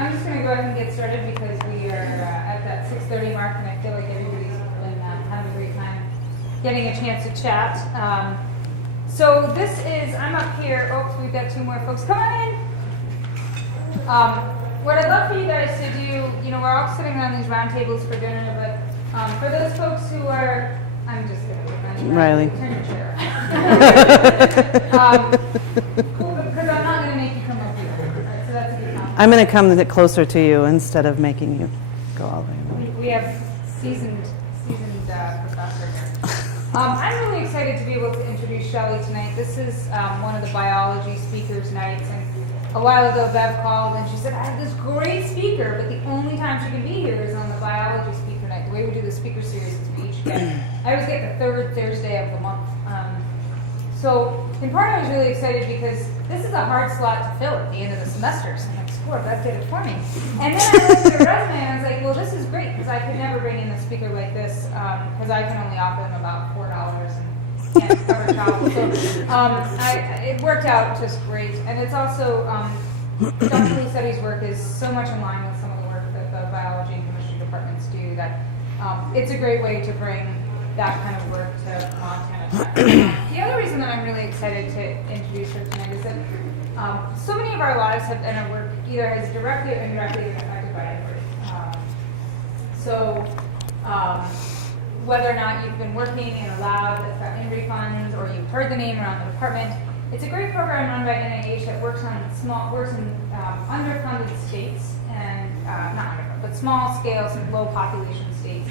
I'm just going to go ahead and get started because we are at that 6:30 mark, and I feel like everybody's been having a great time getting a chance to chat. So this is, I'm up here. Oops, we've got two more folks. Come on in. What I'd love for you guys to do, you know, we're all sitting around these round tables for dinner, but for those folks who are, I'm just going to Riley. turn your chair. Cool, because I'm not going to make you come up here. Right, so that's a good compliment. I'm going to come closer to you instead of making you go all the way away. We have seasoned professor here. I'm really excited to be able to introduce Shelley tonight. This is one of the biology speakers nights, and a while ago Bev called and she said, I have this great speaker, but the only time she can be here is on the biology speaker night. The way we do the speaker series is we each get, I always get the third Thursday of the month. So in part I was really excited because this is a hard slot to fill at the end of the semester. So I'm like, score, Bev did it for me. And then I looked at her resume and I was like, well, this is great because I could never bring in a speaker like this because I can only offer them about $4 and can't cover travel. So it worked out just great. And it's also, Dr. Lusetti's work is so much in line with some of the work that the biology and chemistry departments do that it's a great way to bring that kind of work to Montana Tech. The other reason that I'm really excited to introduce her tonight is that so many of our lives have, and our work either has directly or indirectly been affected by embryo. Whether or not you've been working in a lab that's got INRI funds or you've heard the name around the department, it's a great program run by NIH that works in underfunded states and not underfunded, but small scale, some low population states,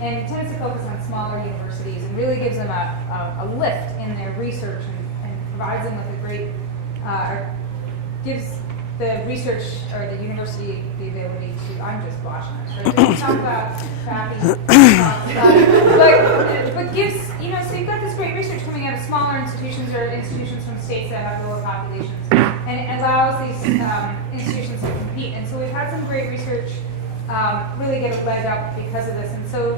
and tends to focus on smaller universities and really gives them a lift in their research and provides them with a great, gives the research or the university the ability to, I'm just watching this, right? Just talk about crappy but gives, you know, so you've got this great research coming out of smaller institutions or institutions from states that have lower populations, and it allows these institutions to compete. And so we've had some great research really get a leg up because of this. And so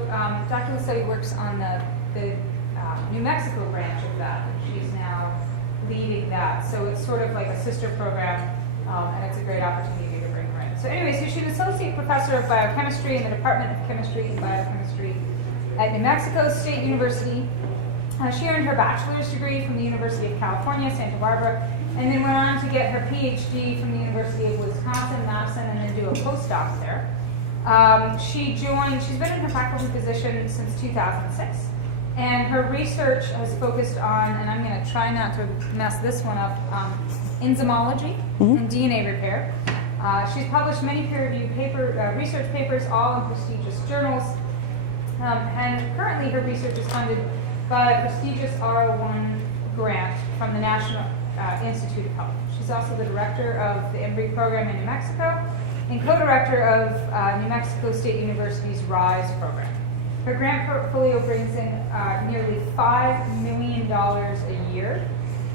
Dr. Lusetti works on the New Mexico branch of that, and she's now leading that. So it's sort of like a sister program, and it's a great opportunity to bring her in. So anyway, so she's an associate professor of biochemistry in the Department of Chemistry and Biochemistry at New Mexico State University. She earned her bachelor's degree from the University of California, Santa Barbara, and then went on to get her PhD from the University of Wisconsin-Madison and then do a postdoc there. She's been in her faculty position since 2006, and her research has focused on, and I'm going to try not to mess this one up, enzymology and DNA repair. She's published many peer-reviewed research papers, all in prestigious journals, and currently her research is funded by a prestigious R01 grant from the National Institute of Health. She's also the director of the EMBRY program in New Mexico and co-director of New Mexico State University's RISE program. Her grant portfolio brings in nearly $5 million a year.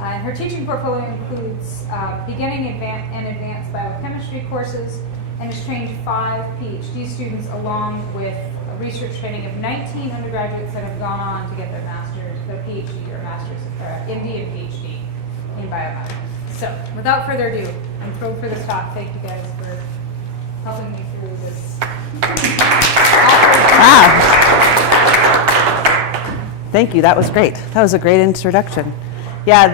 And her teaching portfolio includes beginning and advanced biochemistry courses and has trained 5 PhD students along with a research training of 19 undergraduates that have gone on to get their master's, their PhD or master's, MD and PhD in biomedical. So without further ado, I'm thrilled for this talk. Thank you guys for helping me through this. Wow. Thank you. That was great. That was a great introduction. Yeah,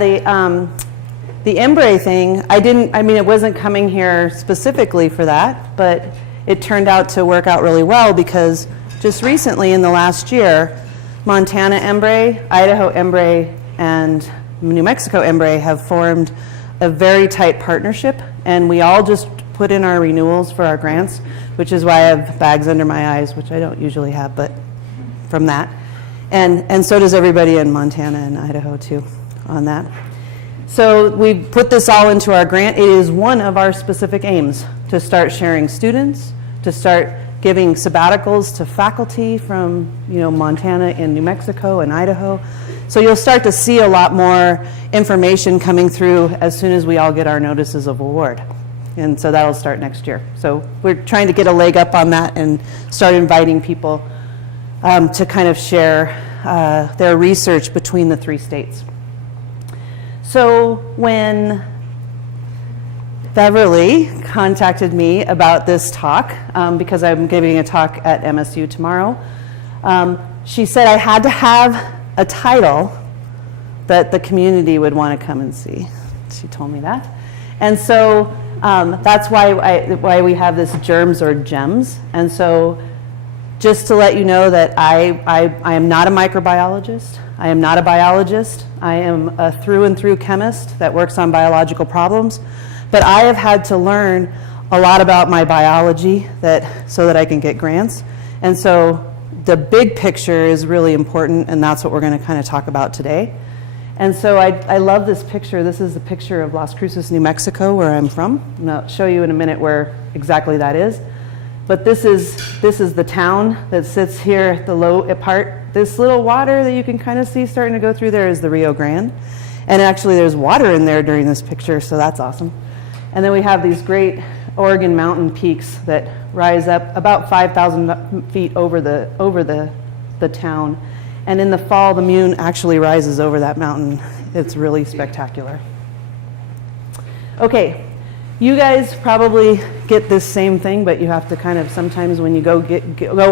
the embryo thing, it wasn't coming here specifically for that, but it turned out to work out really well because just recently in the last year, Montana embryo, Idaho embryo, and New Mexico embryo have formed a very tight partnership, and we all just put in our renewals for our grants, which is why I have bags under my eyes, which I don't usually have, but from that. And so does everybody in Montana and Idaho too on that. So we put this all into our grant. It is one of our specific aims to start sharing students, to start giving sabbaticals to faculty from Montana and New Mexico and Idaho. So you'll start to see a lot more information coming through as soon as we all get our notices of award. And so that'll start next year. So we're trying to get a leg up on that and start inviting people to kind of share their research between the 3 states. So when Beverly contacted me about this talk because I'm giving a talk at MSU tomorrow. She said I had to have a title that the community would want to come and see. She told me that. And so that's why we have this germs or gems. And so just to let you know that I am not a microbiologist. I am not a biologist. I am a through and through chemist that works on biological problems. But I have had to learn a lot about my biology so that I can get grants. And so the big picture is really important, and that's what we're going to kind of talk about today. And so I love this picture. This is a picture of Las Cruces, New Mexico, where I'm from. And I'll show you in a minute where exactly that is. But this is the town that sits here at the low part. This little water that you can kind of see starting to go through there is the Rio Grande. And actually there's water in there during this picture, so that's awesome. And then we have these great Oregon mountain peaks that rise up about 5,000 feet over the town. And in the fall, the moon actually rises over that mountain. It's really spectacular. Okay, you guys probably get this same thing, but you have to kind of, sometimes when you go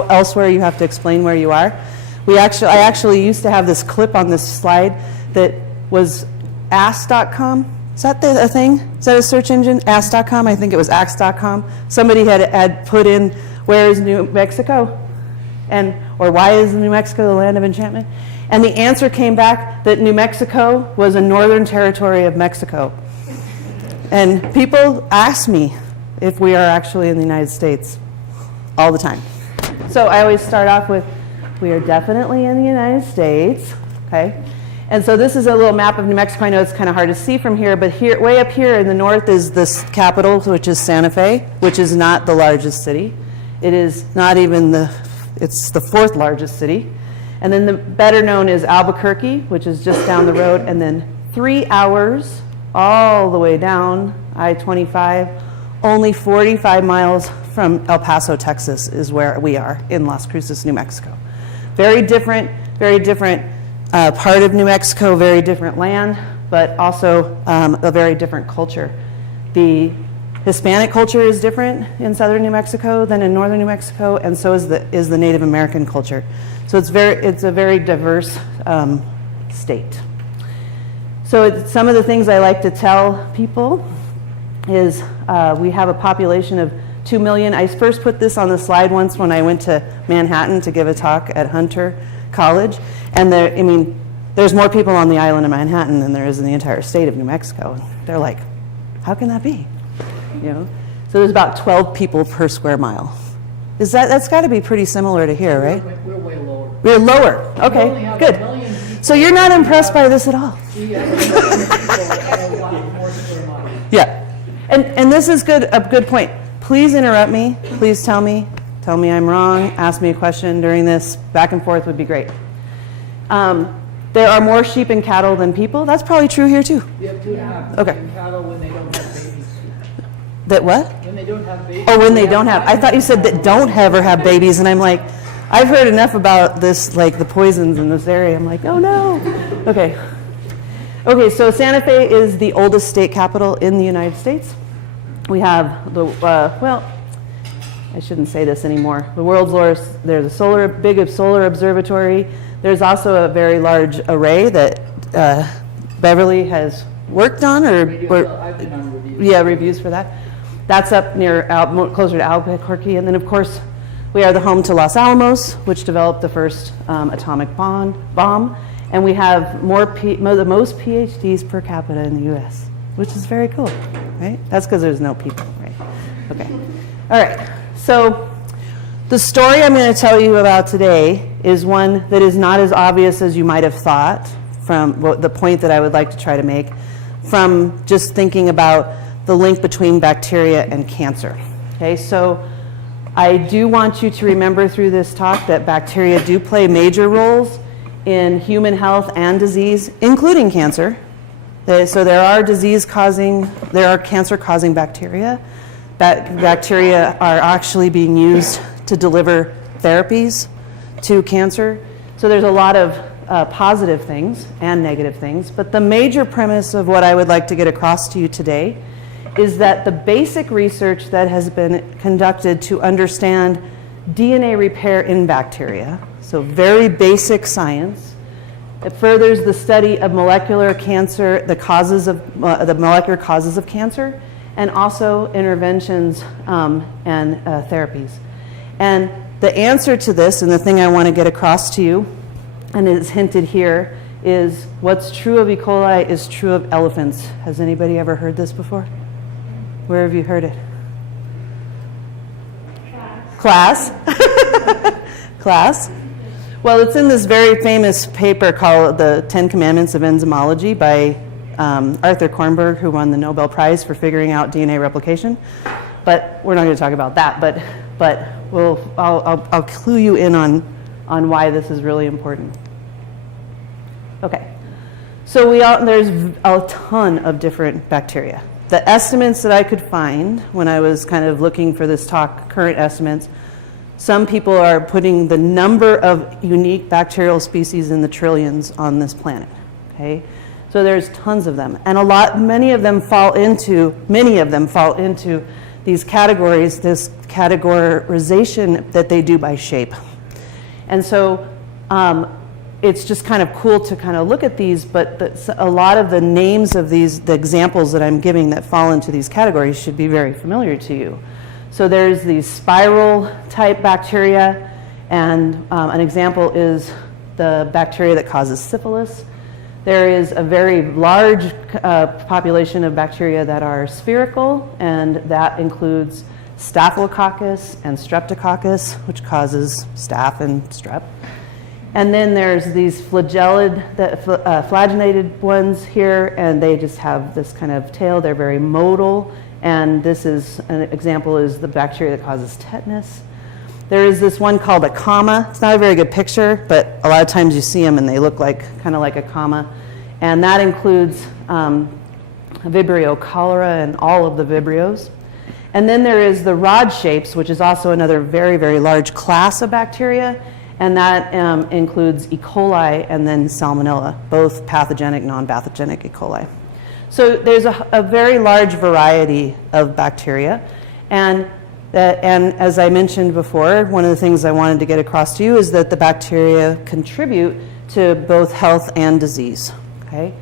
elsewhere, you have to explain where you are. I actually used to have this clip on this slide that was ask.com. Is that a thing? Is that a search engine? Ask.com? I think it was ask.com. Somebody had put in, where is New Mexico? Or why is New Mexico the land of enchantment? And the answer came back that New Mexico was a northern territory of Mexico. And people ask me if we are actually in the United States all the time. So I always start off with, we are definitely in the United States, okay? And so this is a little map of New Mexico. I know it's kind of hard to see from here, but here, way up here in the north is this capital, which is Santa Fe, which is not the largest city. It is not even it's the fourth largest city. And then the better known is Albuquerque, which is just down the road, and then 3 hours all the way down I-25, only 45 miles from El Paso, Texas is where we are in Las Cruces, New Mexico. Very different part of New Mexico, very different land, but also a very different culture. The Hispanic culture is different in southern New Mexico than in northern New Mexico, and so is the Native American culture. So it's a very diverse state. So some of the things I like to tell people is we have a population of 2 million. I first put this on the slide once when I went to Manhattan to give a talk at Hunter College, and there's more people on the island of Manhattan than there is in the entire state of New Mexico. They're like, how can that be? You know, so there's about 12 people per square mile. That's got to be pretty similar to here, right? We're way lower. We're lower. Okay, good. So you're not impressed by this at all? Yeah, and this is a good point. Please interrupt me. Please tell me I'm wrong. Ask me a question during this. Back and forth would be great. There are more sheep and cattle than people. That's probably true here too. Yeah, okay. Cattle when they don't have babies. That what? When they don't have babies. Oh, when they don't have. I thought you said that don't ever have babies, and I'm like, I've heard enough about this, like the poisons in this area. I'm like, oh no. Okay. Okay, so Santa Fe is the oldest state capital in the United States. We have well, I shouldn't say this anymore. The world's largest, there's a big solar observatory. There's also a very large array that Beverly has worked on, I've been on reviews. Yeah, reviews for that. That's up near, closer to Albuquerque. And then, of course, we are the home to Los Alamos, which developed the first atomic bomb. And we have the most PhDs per capita in the U.S., which is very cool, right? That's because there's no people, right? Okay. All right. So the story I'm going to tell you about today is one that is not as obvious as you might have thought from the point that I would like to try to make from just thinking about the link between bacteria and cancer. Okay, so I do want you to remember through this talk that bacteria do play major roles in human health and disease, including cancer. So there are cancer-causing bacteria. Bacteria are actually being used to deliver therapies to cancer. So there's a lot of positive things and negative things. But the major premise of what I would like to get across to you today is that the basic research that has been conducted to understand DNA repair in bacteria, so very basic science, it furthers the study of molecular cancer, the molecular causes of cancer, and also interventions and therapies. And the answer to this, and the thing I want to get across to you, and it's hinted here, is what's true of E. coli is true of elephants. Has anybody ever heard this before? Where have you heard it? Class. Class. Well, it's in this very famous paper called The 10 Commandments of Enzymology by Arthur Kornberg, who won the Nobel Prize for figuring out DNA replication. But we're not going to talk about that. But I'll clue you in on why this is really important. Okay. So there's a ton of different bacteria. The estimates that I could find when I was kind of looking for this talk, current estimates, some people are putting the number of unique bacterial species in the trillions on this planet. Okay, so there's tons of them, and many of them fall into these categories, this categorization that they do by shape, and so it's just kind of cool to kind of look at these. But a lot of the names of the examples that I'm giving that fall into these categories should be very familiar to you. So there's these spiral type bacteria, and an example is the bacteria that causes syphilis. There is a very large population of bacteria that are spherical, and that includes Staphylococcus and Streptococcus, which causes staph and strep. And then there's these flaginated ones here, and they just have this kind of tail. They're very motile. And this is an example is the bacteria that causes tetanus. There is this one called a comma. It's not a very good picture, but a lot of times you see them and they look kind of like a comma. And that includes Vibrio cholera and all of the Vibrios. And then there is the rod shapes, which is also another very, very large class of bacteria. And that includes E. coli and then Salmonella, both pathogenic, non-pathogenic E. coli. So there's a very large variety of bacteria, and as I mentioned before, one of the things I wanted to get across to you is that the bacteria contribute to both health and disease. Okay,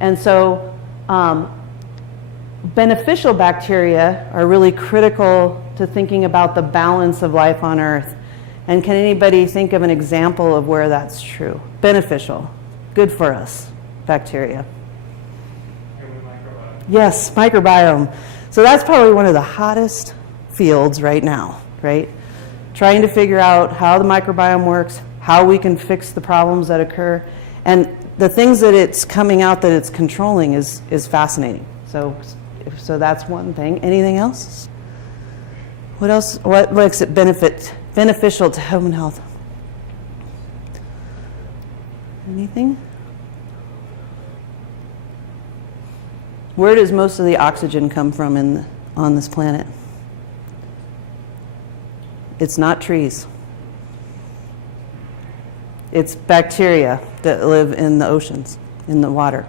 and so beneficial bacteria are really critical to thinking about the balance of life on Earth. And can anybody think of an example of where that's true? Beneficial, good for us, bacteria. Yes, microbiome. So that's probably one of the hottest fields right now, right? Trying to figure out how the microbiome works, how we can fix the problems that occur, and the things that it's coming out that it's controlling is fascinating. So that's one thing. Anything else? What else? What makes it beneficial to human health? Anything? Where does most of the oxygen come from on this planet? It's not trees. It's bacteria that live in the oceans, in the water.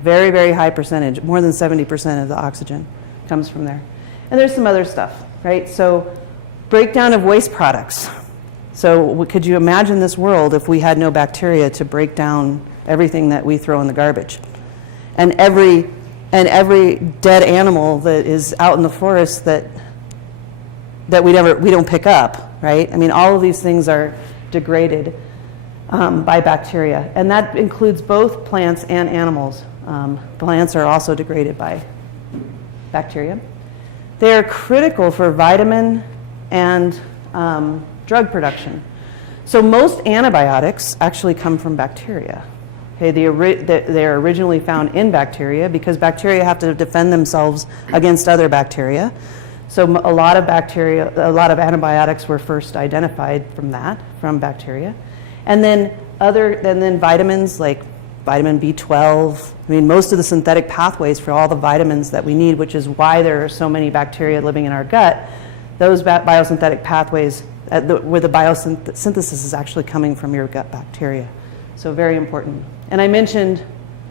Very, very high percentage, more than 70% of the oxygen comes from there. And there's some other stuff, right? So breakdown of waste products. So could you imagine this world if we had no bacteria to break down everything that we throw in the garbage? And every dead animal that is out in the forest that we don't pick up, right? I mean, all of these things are degraded by bacteria, and that includes both plants and animals. Plants are also degraded by bacteria. They are critical for vitamin and drug production. So most antibiotics actually come from bacteria. Okay, they're originally found in bacteria because bacteria have to defend themselves against other bacteria. So a lot of antibiotics were first identified from bacteria. And then vitamins like vitamin B12. I mean, most of the synthetic pathways for all the vitamins that we need, which is why there are so many bacteria living in our gut, those biosynthetic pathways, where the biosynthesis is actually coming from your gut bacteria. So very important. And I mentioned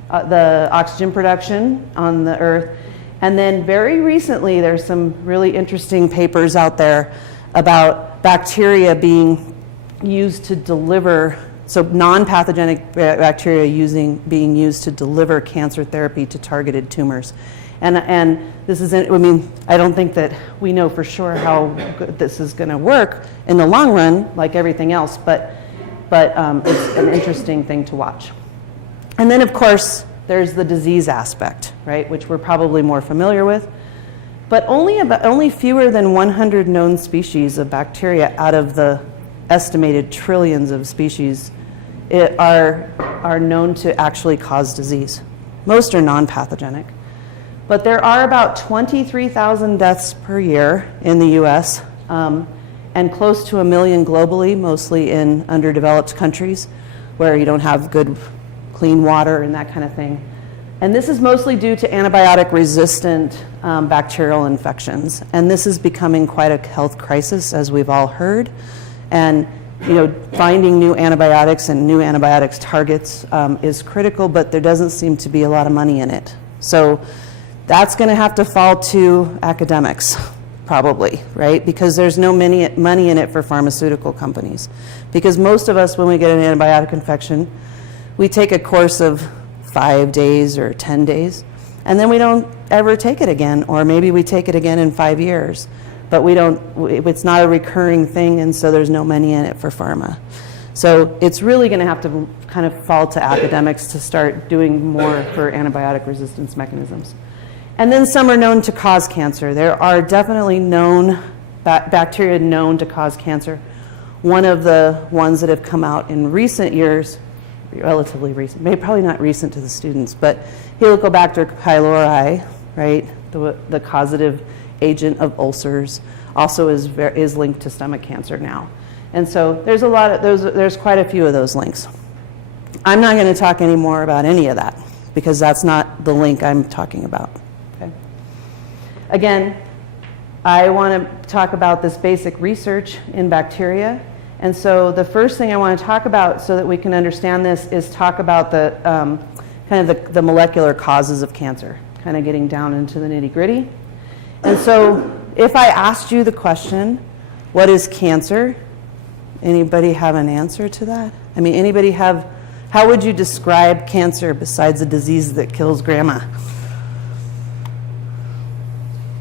the oxygen production on the Earth, And then very recently, there's some really interesting papers out there about bacteria being used to deliver, so non-pathogenic bacteria being used to deliver cancer therapy to targeted tumors. And this is, I mean, I don't think that we know for sure how good this is going to work in the long run, like everything else, but it's an interesting thing to watch. And then, of course, there's the disease aspect, right, which we're probably more familiar with. But only fewer than 100 known species of bacteria out of the estimated trillions of species are known to actually cause disease. Most are non-pathogenic. But there are about 23,000 deaths per year in the US, and close to 1 million globally, mostly in underdeveloped countries where you don't have good clean water and that kind of thing. And this is mostly due to antibiotic-resistant bacterial infections. And this is becoming quite a health crisis, as we've all heard. And finding new antibiotics and new antibiotics targets is critical, but there doesn't seem to be a lot of money in it. So that's going to have to fall to academics, probably, right? Because there's no money in it for pharmaceutical companies. Because most of us, when we get an antibiotic infection, we take a course of 5 days or 10 days, and then we don't ever take it again, or maybe we take it again in 5 years, but it's not a recurring thing, and so there's no money in it for pharma. So it's really going to have to kind of fall to academics to start doing more for antibiotic resistance mechanisms. And then some are known to cause cancer. There are definitely known bacteria known to cause cancer. One of the ones that have come out in recent years, relatively recent, maybe probably not recent to the students, but Helicobacter pylori, right, the causative agent of ulcers, also is linked to stomach cancer now. And so there's a lot of those. There's quite a few of those links. I'm not going to talk any more about any of that because that's not the link I'm talking about. Okay. Again, I want to talk about this basic research in bacteria. And so the first thing I want to talk about so that we can understand this is talk about the kind of the molecular causes of cancer, kind of getting down into the nitty-gritty. And so if I asked you the question, what is cancer? Anybody have an answer to that? I mean, how would you describe cancer besides a disease that kills grandma?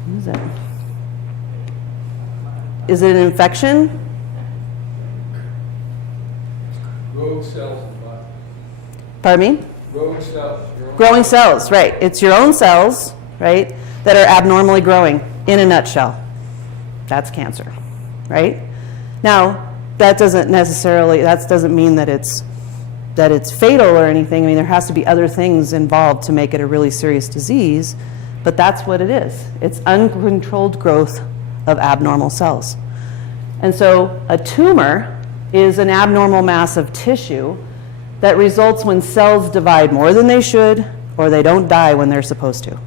What is that? Is it an infection? Growing cells in the body. Pardon me? Growing cells. Growing cells, right. It's your own cells, right, that are abnormally growing, in a nutshell. That's cancer, right? Now, that doesn't mean that it's fatal or anything. I mean, there has to be other things involved to make it a really serious disease, but that's what it is. It's uncontrolled growth of abnormal cells. And so a tumor is an abnormal mass of tissue that results when cells divide more than they should or they don't die when they're supposed to.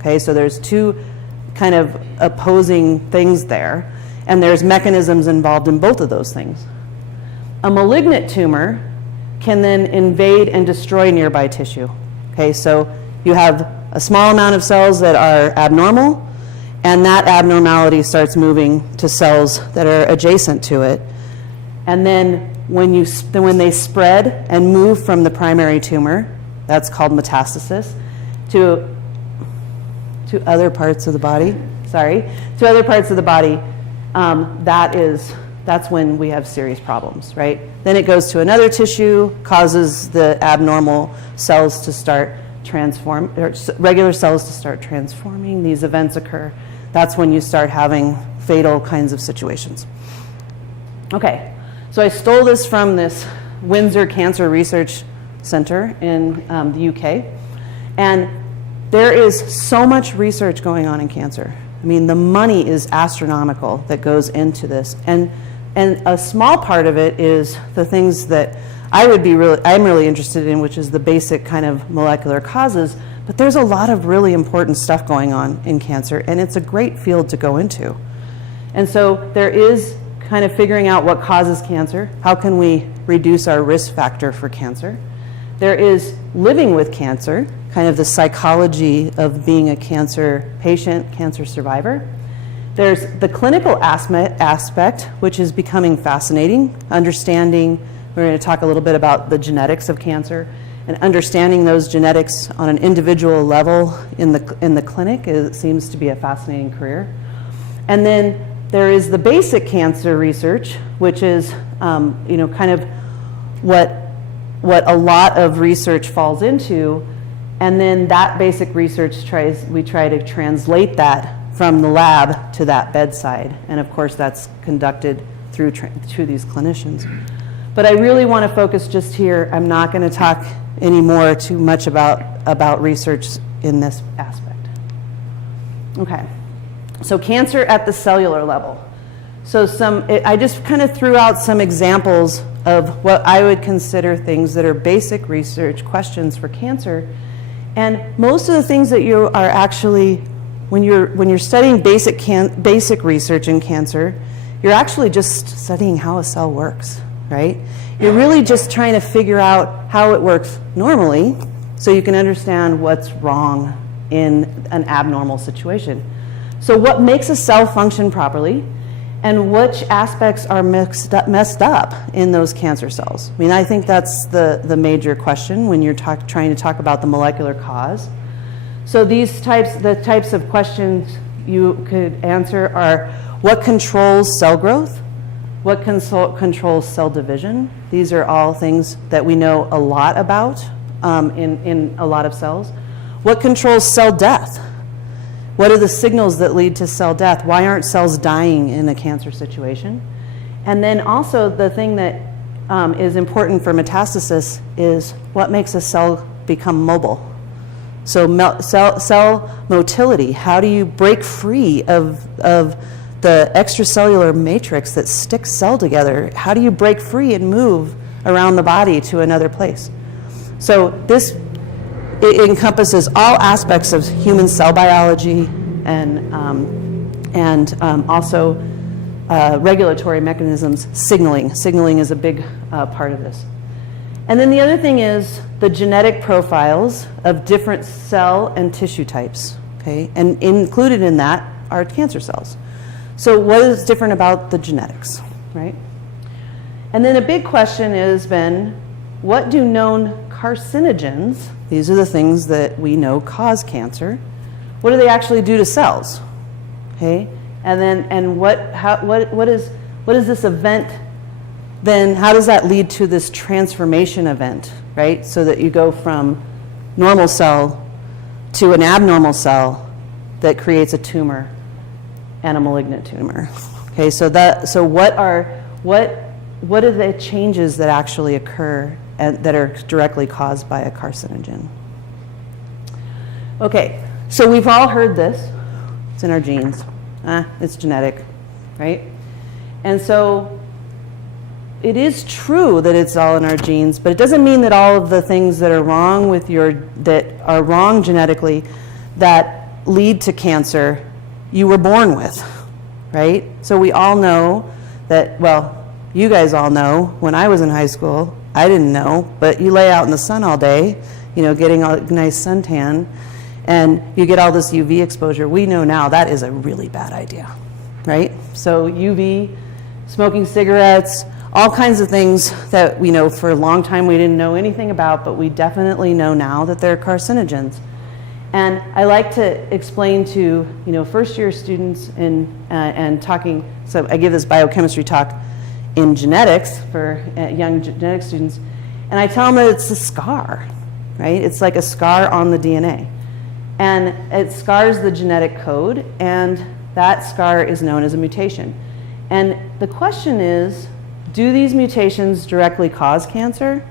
Okay, so there's two kind of opposing things there, and there's mechanisms involved in both of those things. A malignant tumor can then invade and destroy nearby tissue. Okay, so you have a small amount of cells that are abnormal, and that abnormality starts moving to cells that are adjacent to it. And then when they spread and move from the primary tumor, that's called metastasis, to other parts of the body, that's when we have serious problems, right? Then it goes to another tissue, causes the abnormal cells to start regular cells to start transforming. These events occur. That's when you start having fatal kinds of situations. Okay. So I stole this from this Windsor Cancer Research Center in the UK. And there is so much research going on in cancer. I mean, the money is astronomical that goes into this. And a small part of it is the things that I'm really interested in, which is the basic kind of molecular causes. But there's a lot of really important stuff going on in cancer, and it's a great field to go into. And so there is kind of figuring out what causes cancer. How can we reduce our risk factor for cancer? There is living with cancer, kind of the psychology of being a cancer patient, cancer survivor. There's the clinical aspect, which is becoming fascinating, understanding, we're going to talk a little bit about the genetics of cancer, and understanding those genetics on an individual level in the clinic seems to be a fascinating career. And then there is the basic cancer research, which is kind of what a lot of research falls into, and then that basic research we try to translate that from the lab to that bedside, and of course that's conducted through these clinicians. But I really want to focus just here. I'm not going to talk anymore too much about research in this aspect. Okay, so cancer at the cellular level. So I just kind of threw out some examples of what I would consider things that are basic research questions for cancer. And most of the things that you are actually, when you're studying basic research in cancer, you're actually just studying how a cell works, right? You're really just trying to figure out how it works normally so you can understand what's wrong in an abnormal situation. So what makes a cell function properly, and which aspects are messed up in those cancer cells? I mean, I think that's the major question when you're trying to talk about the molecular cause. So the types of questions you could answer are: what controls cell growth? What controls cell division? These are all things that we know a lot about in a lot of cells. What controls cell death? What are the signals that lead to cell death? Why aren't cells dying in a cancer situation? And then also the thing that is important for metastasis is what makes a cell become mobile. So cell motility, how do you break free of the extracellular matrix that sticks cell together? How do you break free and move around the body to another place? So it encompasses all aspects of human cell biology and also regulatory mechanisms, signaling. Signaling is a big part of this. And then the other thing is the genetic profiles of different cell and tissue types, okay? And included in that are cancer cells. So what is different about the genetics, right? And then a big question has been, what do known carcinogens, these are the things that we know cause cancer, what do they actually do to cells? Okay, and what is this event? Then how does that lead to this transformation event, right? So that you go from normal cell to an abnormal cell that creates a tumor and a malignant tumor. Okay, so what are the changes that actually occur and that are directly caused by a carcinogen? Okay, so we've all heard this. It's in our genes. It's genetic, right? And so it is true that it's all in our genes, but it doesn't mean that all of the things that are wrong that are wrong genetically that lead to cancer you were born with, right? So we all know that, well, you guys all know, when I was in high school, I didn't know, but you lay out in the sun all day, getting a nice suntan, and you get all this UV exposure. We know now that is a really bad idea, right? So UV, smoking cigarettes, all kinds of things that we know for a long time we didn't know anything about, but we definitely know now that they're carcinogens. And I like to explain to first-year students and talking. So I give this biochemistry talk in genetics for young genetic students, and I tell them that it's a scar, right? It's like a scar on the DNA, and it scars the genetic code, and that scar is known as a mutation. And the question is, do these mutations directly cause cancer,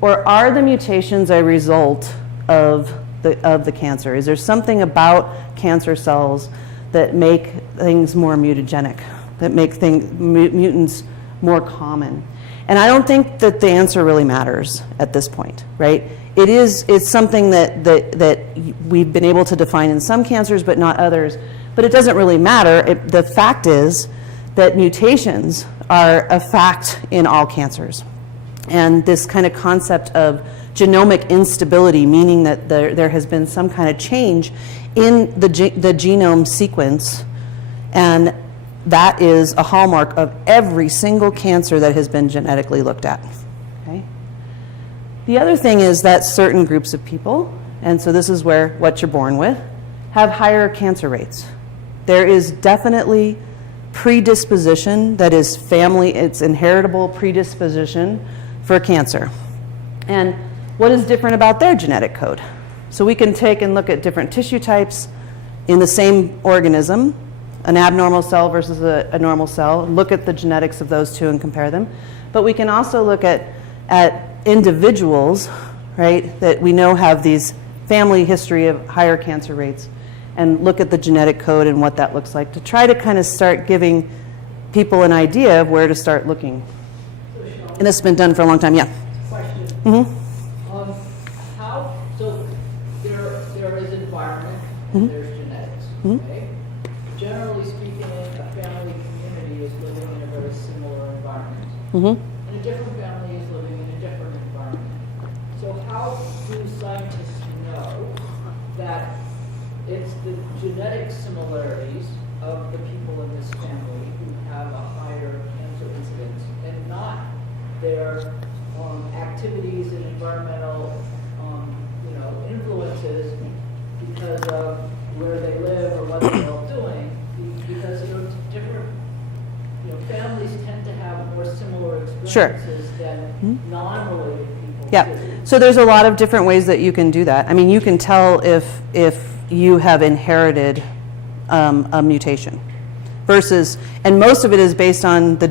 or are the mutations a result of the cancer? Is there something about cancer cells that make things more mutagenic, that make mutants more common? And I don't think that the answer really matters at this point, right? It's something that we've been able to define in some cancers, but not others. But it doesn't really matter. The fact is that mutations are a fact in all cancers. and this kind of concept of genomic instability, meaning that there has been some kind of change in the genome sequence, and that is a hallmark of every single cancer that has been genetically looked at. Okay? The other thing is that certain groups of people, and so this is where what you're born with, have higher cancer rates. There is definitely predisposition, that is family, it's inheritable predisposition for cancer. And what is different about their genetic code? So we can take and look at different tissue types in the same organism, an abnormal cell versus a normal cell, look at the genetics of those two and compare them. But we can also look at individuals, right, that we know have these family history of higher cancer rates, and look at the genetic code and what that looks like to try to kind of start giving people an idea of where to start looking. And this has been done for a long time, yeah. Question. Mm-hmm. So there is environment and there's genetics, okay? Generally speaking, a family community is living in a very similar environment. And a different family is living in a different environment. So how do scientists know that it's the genetic similarities of the people in this family who have a higher cancer incidence and not their activities and environmental influences because of where they live or what they're all doing? Because different families tend to have more similar experiences than non-related people Yeah, do. so there's a lot of different ways that you can do that. I mean, you can tell if you have inherited a mutation versus, and most of it is based on the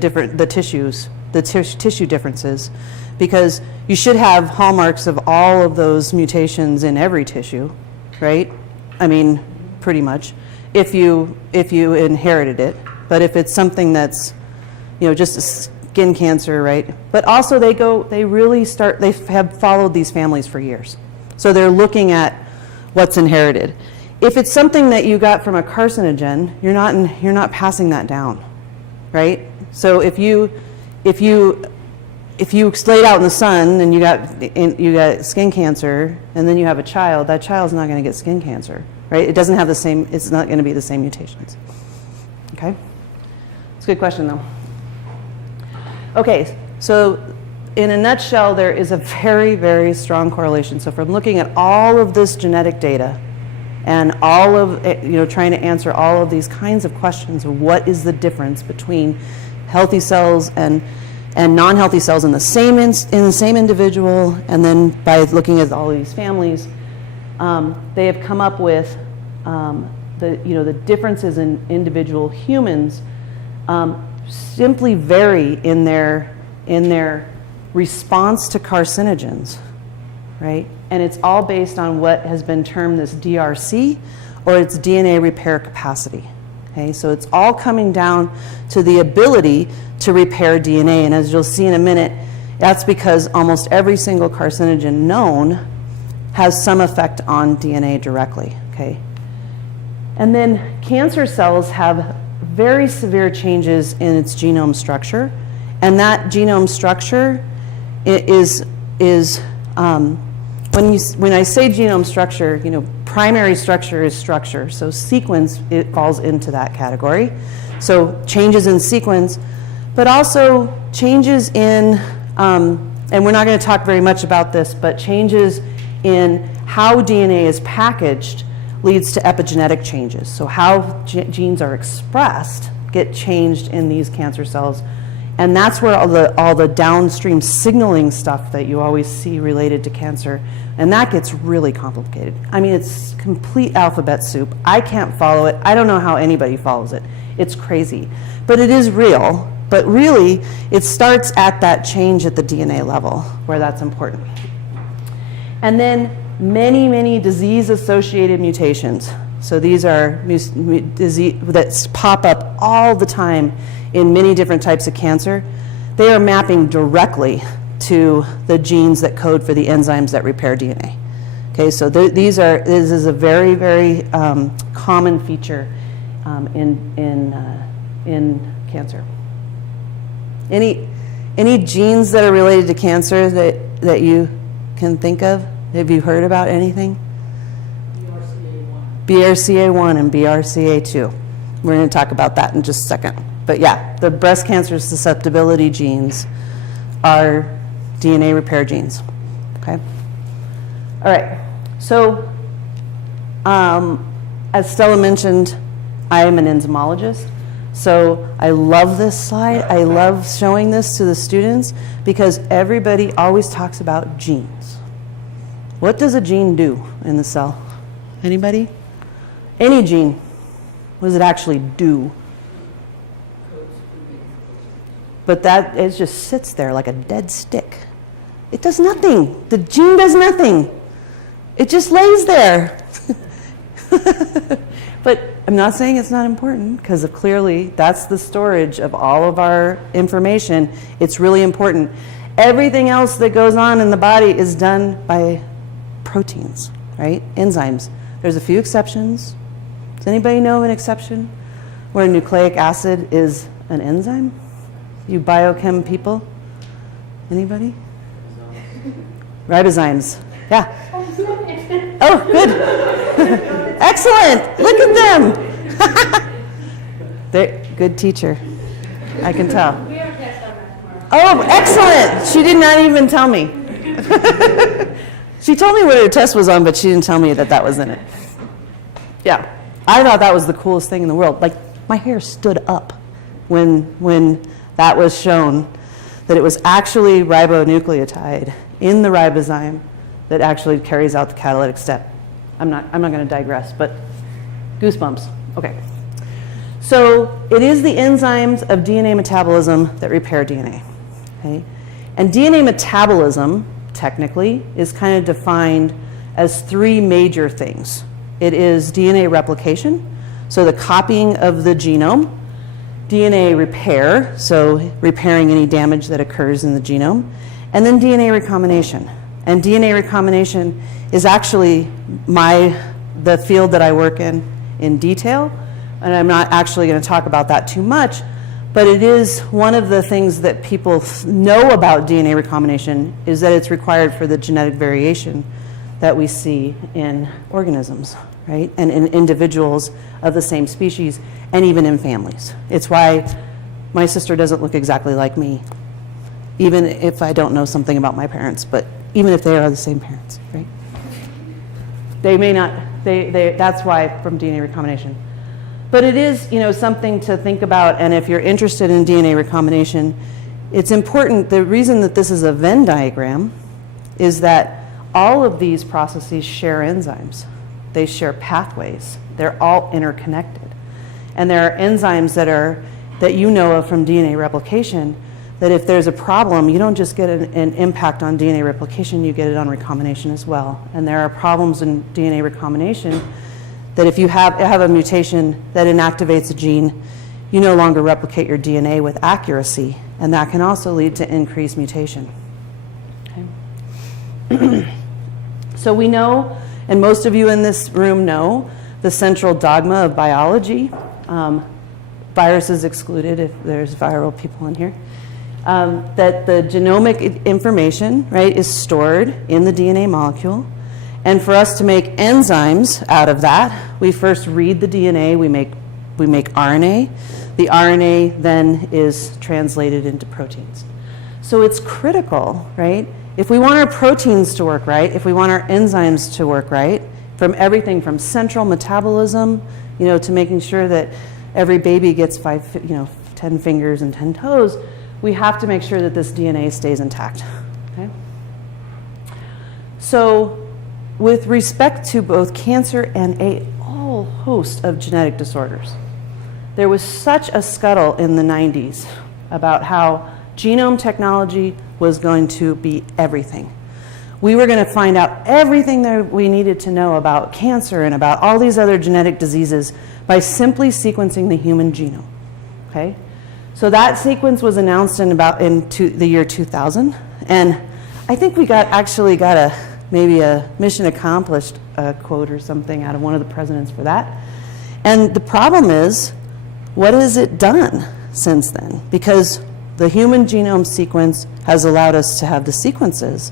tissues, the tissue differences, because you should have hallmarks of all of those mutations in every tissue, right? I mean, pretty much, if you inherited it. But if it's something that's, just a skin cancer, right? But also they have followed these families for years. So they're looking at what's inherited. If it's something that you got from a carcinogen, you're not passing that down, right? So if you stayed out in the sun and you got skin cancer, and then you have a child, that child's not going to get skin cancer, right? It doesn't have the same. It's not going to be the same mutations. Okay, it's a good question though. Okay, so in a nutshell, there is a very, very strong correlation. So from looking at all of this genetic data and all of trying to answer all of these kinds of questions of what is the difference between healthy cells and non-healthy cells in the same individual, and then by looking at all of these families, they have come up with the differences in individual humans simply vary in their response to carcinogens, right? And it's all based on what has been termed this DRC, or its DNA repair capacity. Okay, so it's all coming down to the ability to repair DNA, and as you'll see in a minute, that's because almost every single carcinogen known has some effect on DNA directly. Okay, and then cancer cells have very severe changes in its genome structure, and that genome structure is when I say genome structure, primary structure is structure, so sequence, it falls into that category. So changes in sequence, but also changes in, and we're not going to talk very much about this, but changes in how DNA is packaged leads to epigenetic changes. So how genes are expressed get changed in these cancer cells. And that's where all the downstream signaling stuff that you always see related to cancer, and that gets really complicated. I mean, it's complete alphabet soup. I can't follow it. I don't know how anybody follows it. It's crazy. But it is real. But really, it starts at that change at the DNA level where that's important. And then many, many disease-associated mutations. So these are disease that pop up all the time in many different types of cancer. They are mapping directly to the genes that code for the enzymes that repair DNA. Okay, so this is a very, very common feature in cancer. Any genes that are related to cancer that you can think of? Have you heard about anything? BRCA1 and BRCA2. We're going to talk about that in just a second. But yeah, the breast cancer susceptibility genes are DNA repair genes. Okay? All right. So, as Stella mentioned, I am an enzymologist. So I love this slide. I love showing this to the students because everybody always talks about genes. What does a gene do in the cell? Anybody? Any gene. What does it actually do? But that, it just sits there like a dead stick. It does nothing. The gene does nothing. It just lays there. But I'm not saying it's not important, because clearly that's the storage of all of our information. It's really important. Everything else that goes on in the body is done by proteins, right? Enzymes. There's a few exceptions. Does anybody know of an exception where nucleic acid is an enzyme? You biochem people? Anybody? Ribozymes. Yeah. Oh, good. Excellent. Look at them. They're good teacher. I can tell. We have a test on that tomorrow. Oh, excellent. She did not even tell me. She told me what her test was on, but she didn't tell me that that was in it. Yeah. I thought that was the coolest thing in the world. Like, my hair stood up when that was shown, that it was actually ribonucleotide in the ribozyme that actually carries out the catalytic step. I'm not going to digress, but goosebumps. Okay. So it is the enzymes of DNA metabolism that repair DNA. Okay? And DNA metabolism, technically, is kind of defined as three major things. It is DNA replication, so the copying of the genome, DNA repair, so repairing any damage that occurs in the genome, and then DNA recombination. And DNA recombination is actually the field that I work in detail, and I'm not actually going to talk about that too much, but it is one of the things that people know about DNA recombination is that it's required for the genetic variation that we see in organisms, right? And in individuals of the same species, and even in families. It's why my sister doesn't look exactly like me, even if I don't know something about my parents, but even if they are the same parents, right? They may not, that's why from DNA recombination. But it is, something to think about, and if you're interested in DNA recombination, it's important. The reason that this is a Venn diagram is that all of these processes share enzymes. They share pathways. They're all interconnected. And there are enzymes that you know of from DNA replication that if there's a problem, you don't just get an impact on DNA replication, you get it on recombination as well. And there are problems in DNA recombination that if you have a mutation that inactivates a gene, you no longer replicate your DNA with accuracy, and that can also lead to increased mutation. Okay. So we know, and most of you in this room know, the central dogma of biology. Viruses excluded if there's viral people in here. That the genomic information, right, is stored in the DNA molecule. And for us to make enzymes out of that, we first read the DNA, we make RNA. The RNA then is translated into proteins. So it's critical, right? If we want our proteins to work right, if we want our enzymes to work right, from everything from central metabolism, to making sure that every baby gets 10 fingers and 10 toes, we have to make sure that this DNA stays intact. Okay? So with respect to both cancer and a whole host of genetic disorders, there was such a scuttle in the 90s about how genome technology was going to be everything. We were going to find out everything that we needed to know about cancer and about all these other genetic diseases by simply sequencing the human genome. Okay? So that sequence was announced in the year 2000, and I think we got maybe a mission accomplished quote or something out of one of the presidents for that. And the problem is, what has it done since then? Because The human genome sequence has allowed us to have the sequences.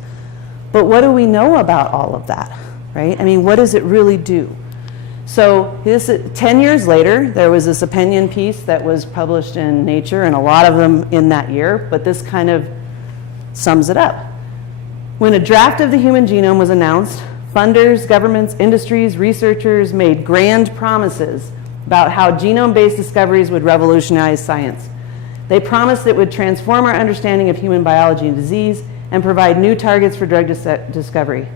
But what do we know about all of that, right? I mean, what does it really do? So 10 years later, there was this opinion piece that was published in Nature, and a lot of them in that year, but this kind of sums it up. When a draft of the human genome was announced, funders, governments, industries, researchers made grand promises about how genome-based discoveries would revolutionize science. They promised it would transform our understanding of human biology and disease and provide new targets for drug discovery.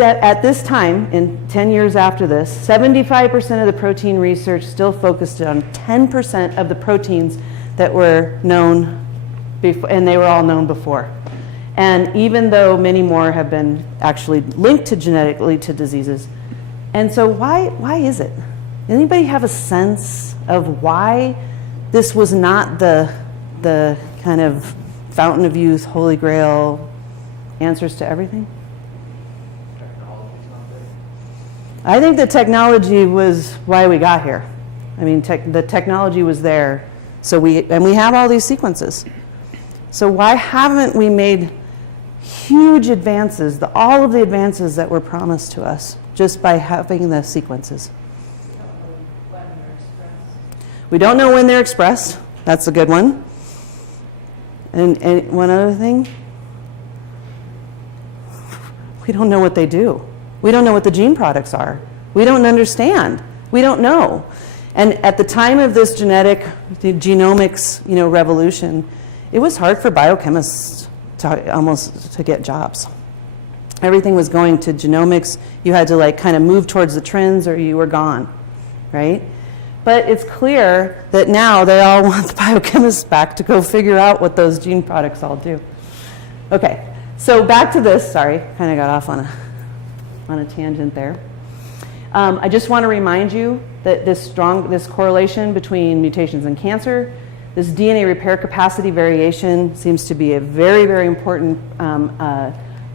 At this time, in 10 years after this, 75% of the protein research still focused on 10% of the proteins that were known before, and they were all known before. And even though many more have been actually linked to genetically to diseases. And so why is it? Anybody have a sense of why this was not the kind of fountain of youth, holy grail, answers to everything? I think the technology was why we got here. I mean, the technology was there, so we have all these sequences. So why haven't we made huge advances, all of the advances that were promised to us, just by having the sequences? We don't know when they're expressed. That's a good one. And one other thing, we don't know what they do. We don't know what the gene products are. We don't understand. We don't know. And at the time of this the genomics, revolution, it was hard for biochemists to get jobs. Everything was going to genomics. You had to kind of move towards the trends or you were gone, right? But it's clear that now they all want the biochemists back to go figure out what those gene products all do. Okay, so back to this. Sorry, kind of got off on a tangent there. I just want to remind you that this correlation between mutations and cancer, this DNA repair capacity variation seems to be a very, very important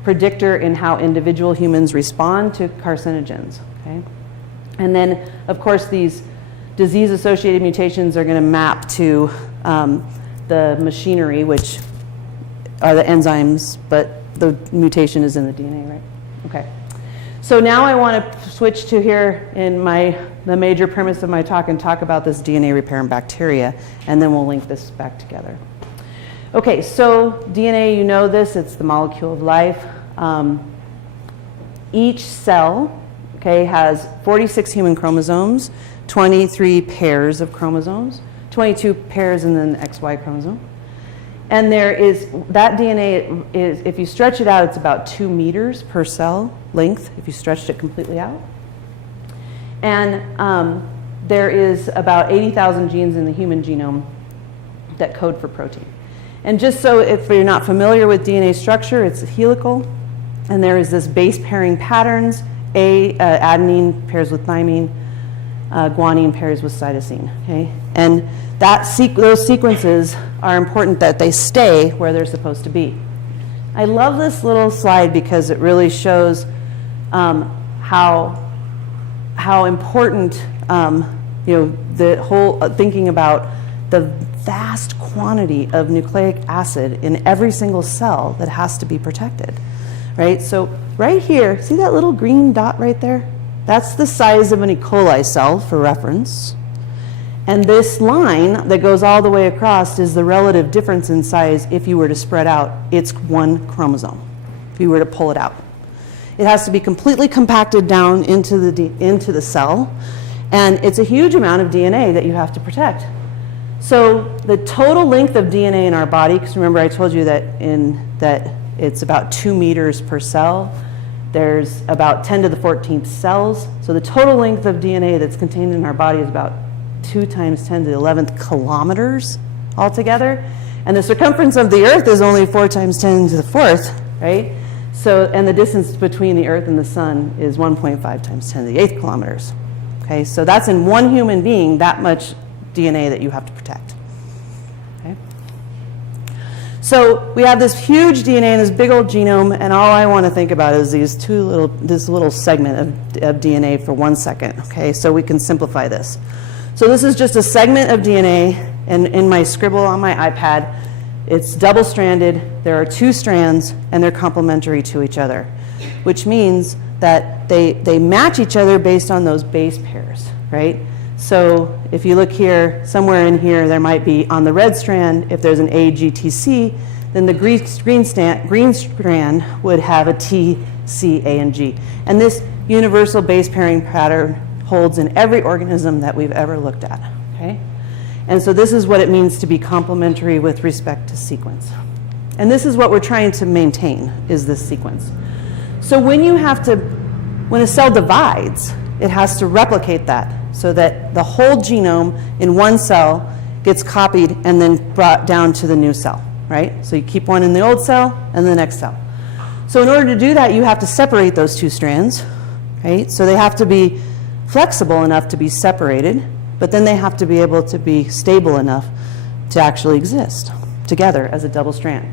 predictor in how individual humans respond to carcinogens. Okay? And then, of course, these disease-associated mutations are going to map to the machinery, which are the enzymes, but the mutation is in the DNA, right? Okay. So now I want to switch to here in the major premise of my talk and talk about this DNA repair in bacteria, and then we'll link this back together. Okay, so DNA, you know this, it's the molecule of life. Each cell, okay, has 46 human chromosomes, 23 pairs of chromosomes, 22 pairs and then the XY chromosome. And that DNA is, if you stretch it out, it's about 2 meters per cell length, if you stretched it completely out. And there is about 80,000 genes in the human genome that code for protein. And just so if you're not familiar with DNA structure, it's helical, and there is this base pairing patterns. Adenine pairs with thymine, guanine pairs with cytosine. Okay, and those sequences are important that they stay where they're supposed to be. I love this little slide because it really shows how important the whole thinking about the vast quantity of nucleic acid in every single cell that has to be protected, right? So right here, see that little green dot right there? That's the size of an E. coli cell for reference. And this line that goes all the way across is the relative difference in size if you were to spread out its one chromosome, if you were to pull it out. It has to be completely compacted down into the cell, and it's a huge amount of DNA that you have to protect. So the total length of DNA in our body, because remember I told you that it's about 2 meters per cell. There's about 10 to the 14th cells. So the total length of DNA that's contained in our body is about 2 times 10 to the 11th kilometers altogether. And the circumference of the Earth is only 4 times 10 to the 4th, right? So, and the distance between the Earth and the Sun is 1.5 times 10 to the 8th kilometers. Okay, so that's in one human being, that much DNA that you have to protect. Okay? So we have this huge DNA in this big old genome, and all I want to think about is this little segment of DNA for 1 second. Okay, so we can simplify this. So this is just a segment of DNA And in my scribble on my iPad, it's double-stranded, there are 2 strands, and they're complementary to each other, which means that they match each other based on those base pairs, right? So if you look here, somewhere in here, there might be on the red strand, if there's an AGTC, then the green strand would have a T, C, A, and G. And this universal base pairing pattern holds in every organism that we've ever looked at, okay? And so this is what it means to be complementary with respect to sequence. And this is what we're trying to maintain, is this sequence. So when a cell divides, it has to replicate that so that the whole genome in one cell gets copied and then brought down to the new cell, right? So you keep one in the old cell and the next cell. So in order to do that, you have to separate those 2 strands, right? So they have to be flexible enough to be separated, but then they have to be able to be stable enough to actually exist together as a double strand.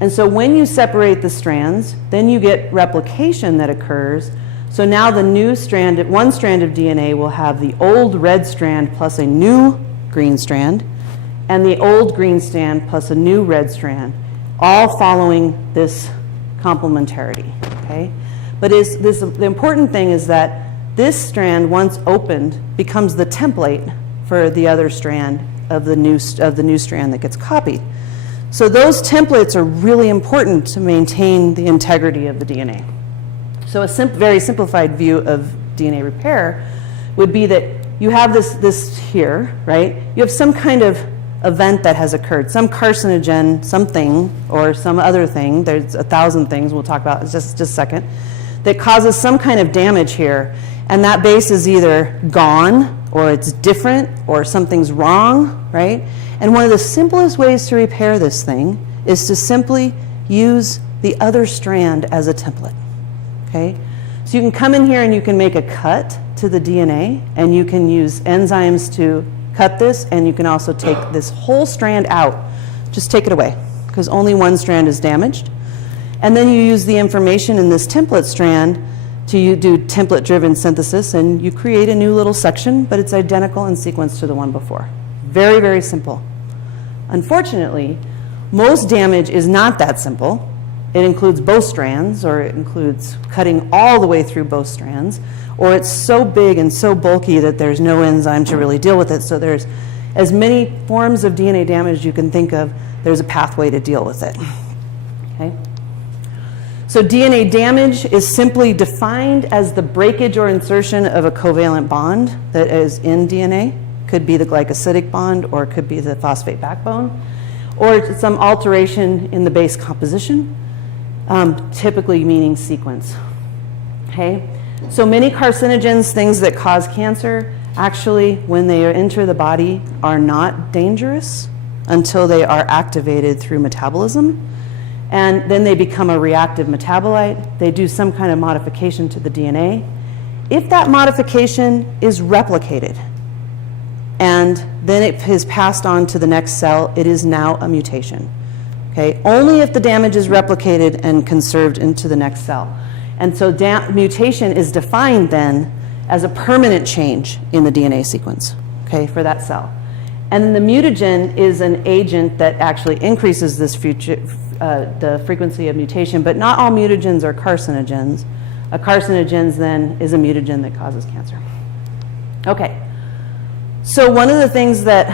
And so when you separate the strands, then you get replication that occurs. So now the new strand, one strand of DNA will have the old red strand plus a new green strand, and the old green strand plus a new red strand, all following this complementarity, okay? But the important thing is that this strand, once opened, becomes the template for the other strand of the new strand that gets copied. So those templates are really important to maintain the integrity of the DNA. So a very simplified view of DNA repair would be that you have this here, right? You have some kind of event that has occurred, some carcinogen, something, or some other thing. There's 1,000 things we'll talk about in just a second, that causes some kind of damage here. And that base is either gone, or it's different, or something's wrong, right? And one of the simplest ways to repair this thing is to simply use the other strand as a template, okay? So you can come in here and you can make a cut to the DNA, and you can use enzymes to cut this, and you can also take this whole strand out. Just take it away, because only one strand is damaged. And then you use the information in this template strand to do template-driven synthesis, and you create a new little section, but it's identical in sequence to the one before. Very, very simple. Unfortunately, most damage is not that simple. It includes both strands, or it includes cutting all the way through both strands, or it's so big and so bulky that there's no enzyme to really deal with it. So there's as many forms of DNA damage you can think of, there's a pathway to deal with it, okay? So DNA damage is simply defined as the breakage or insertion of a covalent bond that is in DNA. Could be the glycosidic bond, or it could be the phosphate backbone, or some alteration in the base composition, typically meaning sequence. Okay? So many carcinogens, things that cause cancer, actually, when they enter the body, are not dangerous until they are activated through metabolism. And then they become a reactive metabolite. They do some kind of modification to the DNA. If that modification is replicated, and then it is passed on to the next cell, it is now a mutation. Okay? Only if the damage is replicated and conserved into the next cell. And so mutation is defined then as a permanent change in the DNA sequence, okay, for that cell. And the mutagen is an agent that actually increases this the frequency of mutation, but not all mutagens are carcinogens. A carcinogen then is a mutagen that causes cancer. Okay, so one of the things that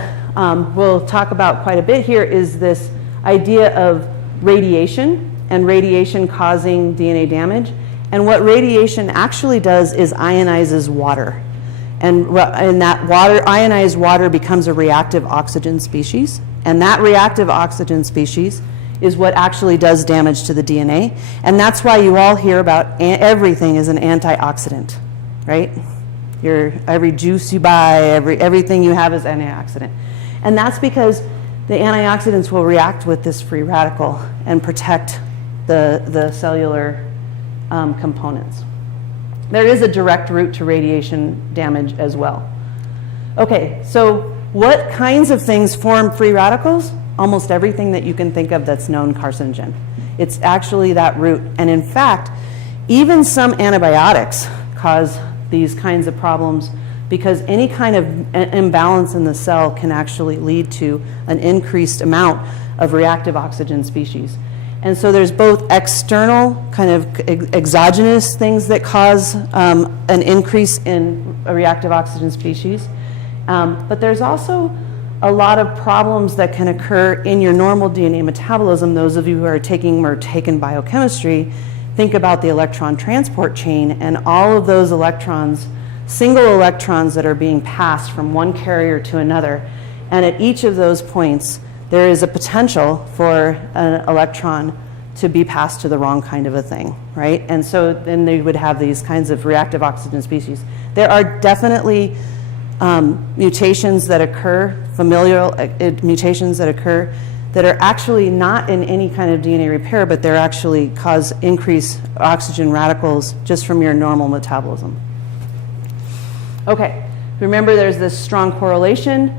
we'll talk about quite a bit here is this idea of radiation, and radiation causing DNA damage. And what radiation actually does is ionizes water. And that ionized water becomes a reactive oxygen species. And that reactive oxygen species is what actually does damage to the DNA. And that's why you all hear about everything is an antioxidant, right? Every juice you buy, everything you have is antioxidant. And that's because the antioxidants will react with this free radical and protect the cellular components. There is a direct route to radiation damage as well. Okay, so what kinds of things form free radicals? Almost everything that you can think of that's known carcinogen. It's actually that route. And in fact, even some antibiotics cause these kinds of problems because any kind of imbalance in the cell can actually lead to an increased amount of reactive oxygen species. And so there's both external kind of exogenous things that cause an increase in a reactive oxygen species, but there's also a lot of problems that can occur in your normal DNA metabolism. Those of you who are taking or taken biochemistry, think about the electron transport chain and all of those electrons, single electrons that are being passed from one carrier to another. And at each of those points, there is a potential for an electron to be passed to the wrong kind of a thing, right? And so then they would have these kinds of reactive oxygen species. There are definitely mutations that occur, familial mutations that occur, that are actually not in any kind of DNA repair, but they're actually cause increased oxygen radicals just from your normal metabolism. Okay, remember there's this strong correlation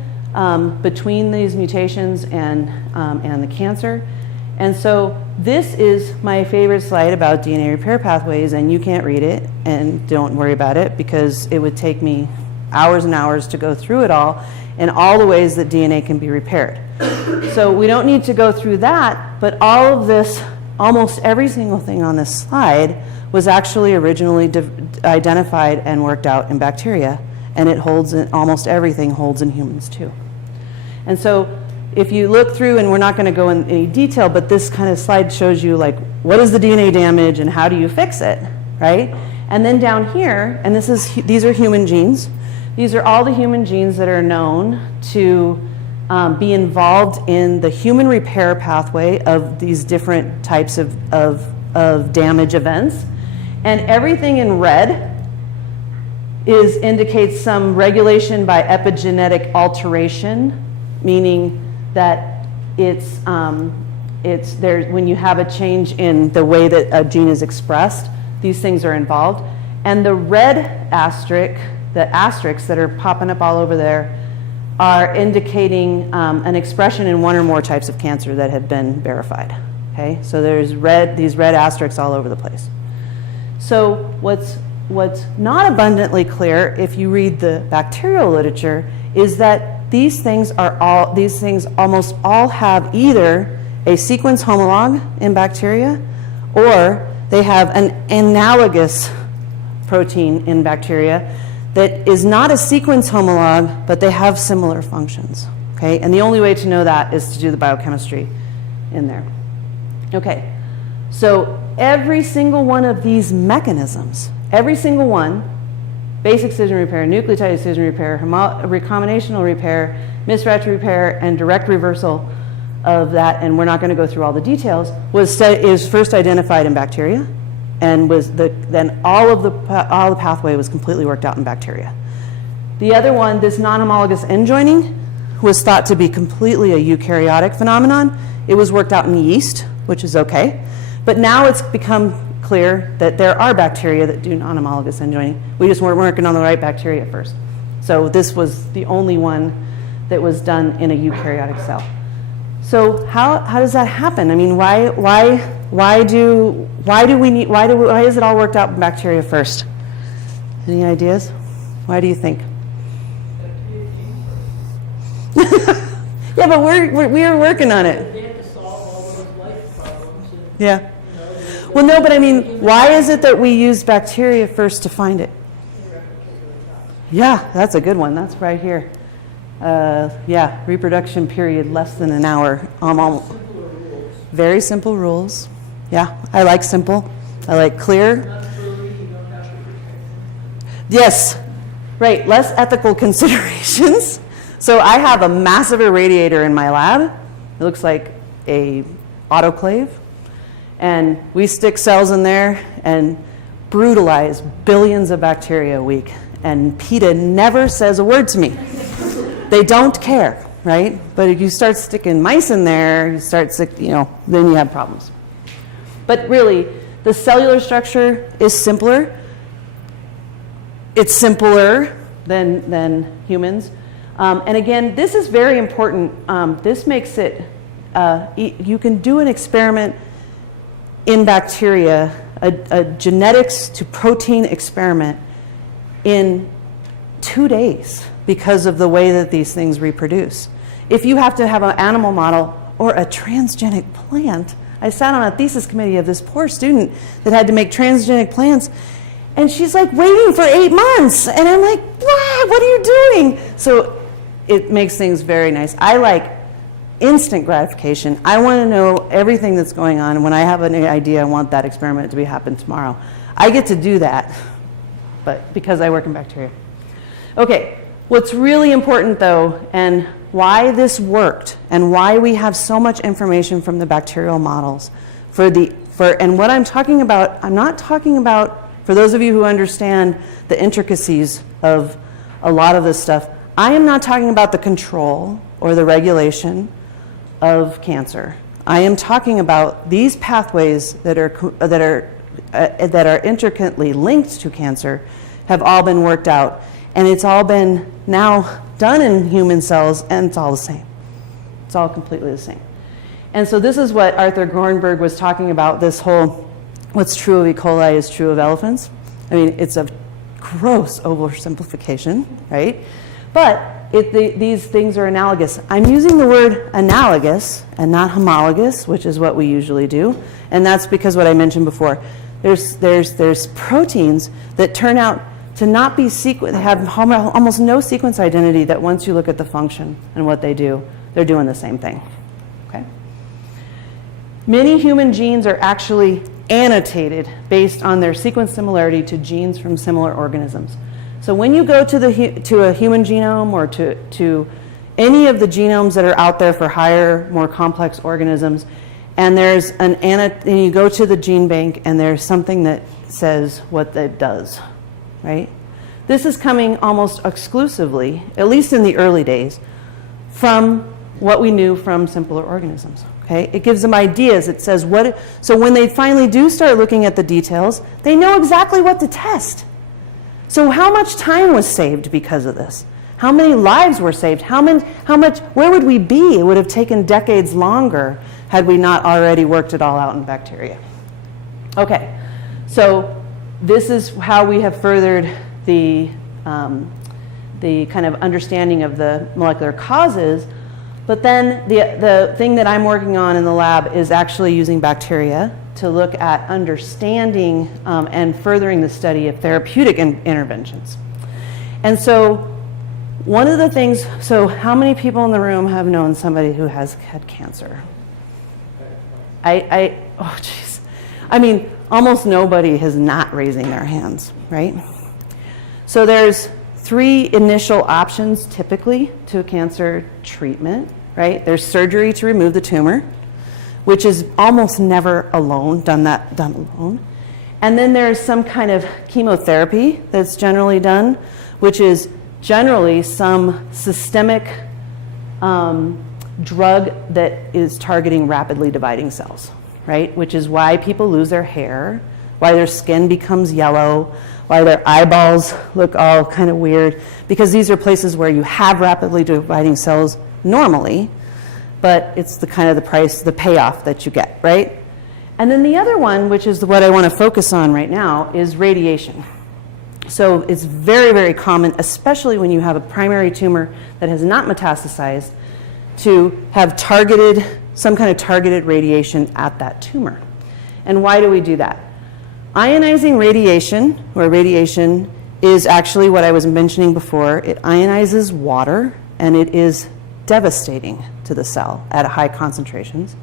between these mutations and the cancer. And so this is my favorite slide about DNA repair pathways, and you can't read it, and don't worry about it, because it would take me hours and hours to go through it all and all the ways that DNA can be repaired. So we don't need to go through that, but all of this, almost every single thing on this slide was actually originally identified and worked out in bacteria, and it holds in, almost everything holds in humans too. And so if you look through, and we're not going to go in any detail, but this kind of slide shows you like what is the DNA damage and how do you fix it, right? And then down here, and these are human genes. These are all the human genes that are known to be involved in the human repair pathway of these different types of damage events. And everything in red indicates some regulation by epigenetic alteration, meaning that it's there when you have a change in the way that a gene is expressed, these things are involved. And the red asterisk, the asterisks that are popping up all over there, are indicating an expression in one or more types of cancer that have been verified. Okay, so there's these red asterisks all over the place. So what's not abundantly clear, if you read the bacterial literature, is that these things almost all have either a sequence homolog in bacteria, or they have an analogous protein in bacteria that is not a sequence homolog, but they have similar functions. Okay, and the only way to know that is to do the biochemistry in there. Okay, so every single one of these mechanisms, every single one, basic excision repair, nucleotide excision repair, recombinational repair, mismatch repair, and direct reversal of that, and we're not going to go through all the details, is first identified in bacteria, and then all the pathway was completely worked out in bacteria. The other one, this non-homologous end joining, was thought to be completely a eukaryotic phenomenon. It was worked out in yeast, which is okay, but now it's become clear that there are bacteria that do non-homologous end joining. We just weren't working on the right bacteria at first. So this was the only one that was done in a eukaryotic cell. So how does that happen? I mean, why is it all worked out in bacteria first? Any ideas? Why do you think? Yeah, but we're working on it. They have to solve all those life problems. And, Yeah. Well, no, but I mean, why is it that we use bacteria first to find it? Yeah, that's a good one. That's right here. Yeah, reproduction period less than an hour. Very simple rules. Yeah, I like simple. I like clear. Yes, right, less ethical considerations. So I have a massive irradiator in my lab. It looks like a autoclave. And we stick cells in there and brutalize billions of bacteria a week. And PETA never says a word to me. They don't care, right? But if you start sticking mice in there, then you have problems. But really, the cellular structure is simpler. It's simpler than humans. And again, this is very important. This makes it, you can do an experiment in bacteria, a genetics to protein experiment in 2 days because of the way that these things reproduce. If you have to have an animal model or a transgenic plant, I sat on a thesis committee of this poor student that had to make transgenic plants, and she's like waiting for 8 months, and I'm like, what are you doing? So it makes things very nice. I like instant gratification. I want to know everything that's going on, and when I have an idea, I want that experiment to be happen tomorrow. I get to do that, but because I work in bacteria. Okay, what's really important though, and why this worked, and why we have so much information from the bacterial models and what I'm talking about, I'm not talking about, for those of you who understand the intricacies of a lot of this stuff, I am not talking about the control or the regulation of cancer. I am talking about these pathways that are intricately linked to cancer have all been worked out, and it's all been now done in human cells, and it's all the same. It's all completely the same. And so this is what Arthur Gornberg was talking about, this whole what's true of E. coli is true of elephants. I mean, it's a gross oversimplification, right? But these things are analogous. I'm using the word analogous and not homologous, which is what we usually do, and that's because what I mentioned before. There's proteins that turn out to not be they have almost no sequence identity, that once you look at the function and what they do, they're doing the same thing. Okay? Many human genes are actually annotated based on their sequence similarity to genes from similar organisms. So when you go to a human genome or to any of the genomes that are out there for higher, more complex organisms, and and you go to the gene bank and there's something that says what that does, right? This is coming almost exclusively, at least in the early days, from what we knew from simpler organisms. Okay? It gives them ideas. It says so when they finally do start looking at the details, they know exactly what to test. So how much time was saved because of this? How many lives were saved? Where would we be? It would have taken decades longer had we not already worked it all out in bacteria. Okay, so this is how we have furthered the kind of understanding of the molecular causes. But then the thing that I'm working on in the lab is actually using bacteria to look at understanding and furthering the study of therapeutic interventions. And so one of the things, so how many people in the room have known somebody who has had cancer? Oh geez. I mean, almost nobody is not raising their hands, right? So there's 3 initial options typically to a cancer treatment, right? There's surgery to remove the tumor, which is almost never done alone. And then there's some kind of chemotherapy that's generally done, which is generally some systemic drug that is targeting rapidly dividing cells, right? Which is why people lose their hair, why their skin becomes yellow, why their eyeballs look all kind of weird, because these are places where you have rapidly dividing cells normally, but it's the kind of the payoff that you get, right? And then the other one, which is what I want to focus on right now, is radiation. So it's very, very common, especially when you have a primary tumor that has not metastasized, to have some kind of targeted radiation at that tumor. And why do we do that? Ionizing radiation, or radiation, is actually what I was mentioning before. It ionizes water, and it is devastating to the cell at high concentrations.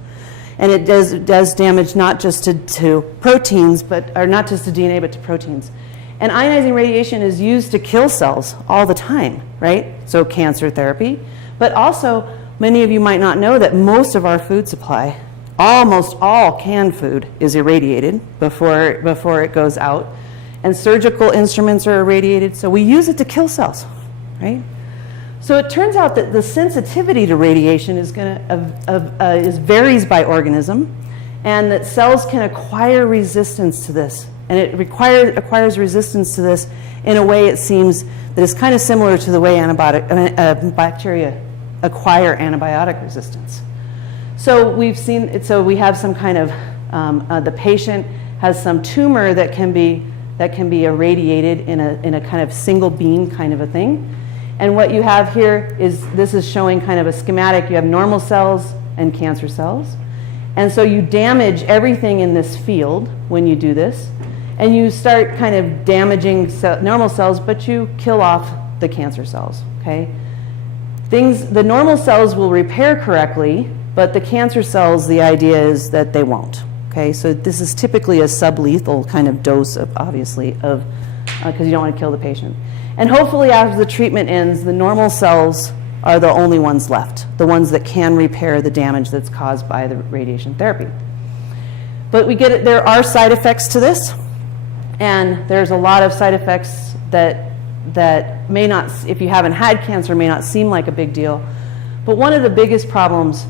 And it does damage not just to proteins, or not just to DNA, but to proteins. And ionizing radiation is used to kill cells all the time, right? So cancer therapy. But also, many of you might not know that most of our food supply, almost all canned food, is irradiated before it goes out. And surgical instruments are irradiated, so we use it to kill cells, right? So it turns out that the sensitivity to radiation varies by organism, and that cells can acquire resistance to this. And it acquires resistance to this in a way, it seems, that is kind of similar to the way bacteria acquire antibiotic resistance. So we have some kind of, the patient has some tumor that can be that can be irradiated in a kind of single beam kind of a thing. And what you have here is, this is showing kind of a schematic. You have normal cells and cancer cells. And so you damage everything in this field when you do this. And you start kind of damaging normal cells, but you kill off the cancer cells, okay? The normal cells will repair correctly, but the cancer cells, the idea is that they won't, okay? So this is typically a sublethal kind of dose, of, obviously, of because you don't want to kill the patient. And hopefully after the treatment ends, the normal cells are the only ones left, the ones that can repair the damage that's caused by the radiation therapy. But there are side effects to this, and there's a lot of side effects that may not, if you haven't had cancer, may not seem like a big deal. But one of the biggest problems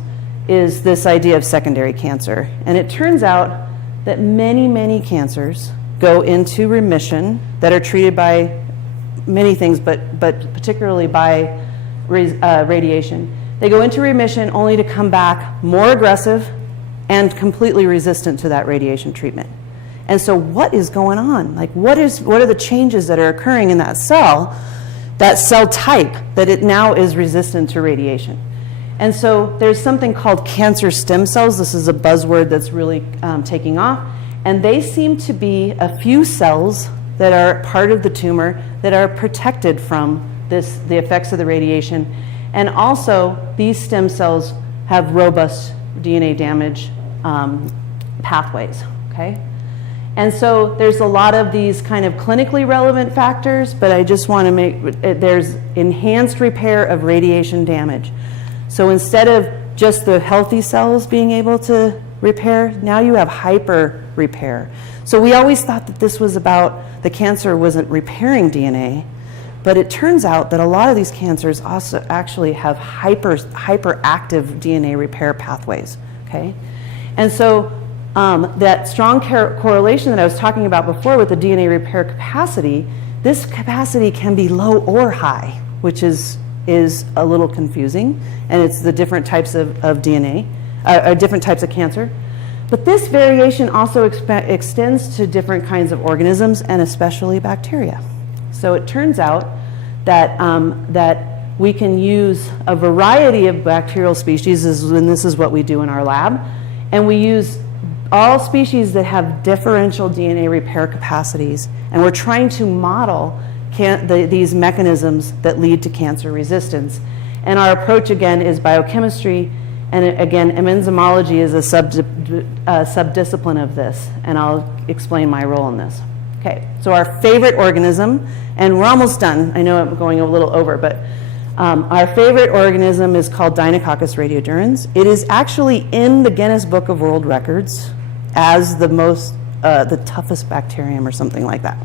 is this idea of secondary cancer. And it turns out that many, many cancers go into remission that are treated by many things, but particularly by radiation. They go into remission only to come back more aggressive and completely resistant to that radiation treatment. And so what is going on? Like, what are the changes that are occurring in that cell type, that it now is resistant to radiation? And so there's something called cancer stem cells. This is a buzzword that's really taking off. And they seem to be a few cells that are part of the tumor that are protected from the effects of the radiation. And also, these stem cells have robust DNA damage pathways, okay? And so there's a lot of these kind of clinically relevant factors, but I just want to there's enhanced repair of radiation damage. So instead of just the healthy cells being able to repair, now you have hyper repair. So we always thought that this was about the cancer wasn't repairing DNA, but it turns out that a lot of these cancers also actually have hyperactive DNA repair pathways, okay? And so that strong correlation that I was talking about before with the DNA repair capacity, this capacity can be low or high, which is a little confusing, and it's the different types of DNA, different types of cancer. But this variation also extends to different kinds of organisms, and especially bacteria. So it turns out that, that we can use a variety of bacterial species, and this is what we do in our lab, and we use all species that have differential DNA repair capacities, and we're trying to model these mechanisms that lead to cancer resistance. And our approach, again, is biochemistry, and again, enzymology is a subdiscipline of this, and I'll explain my role in this. Okay, so our favorite organism, and we're almost done. I know I'm going a little over, but our favorite organism is called Deinococcus radiodurans. It is actually in the Guinness Book of World Records as the toughest bacterium or something like that.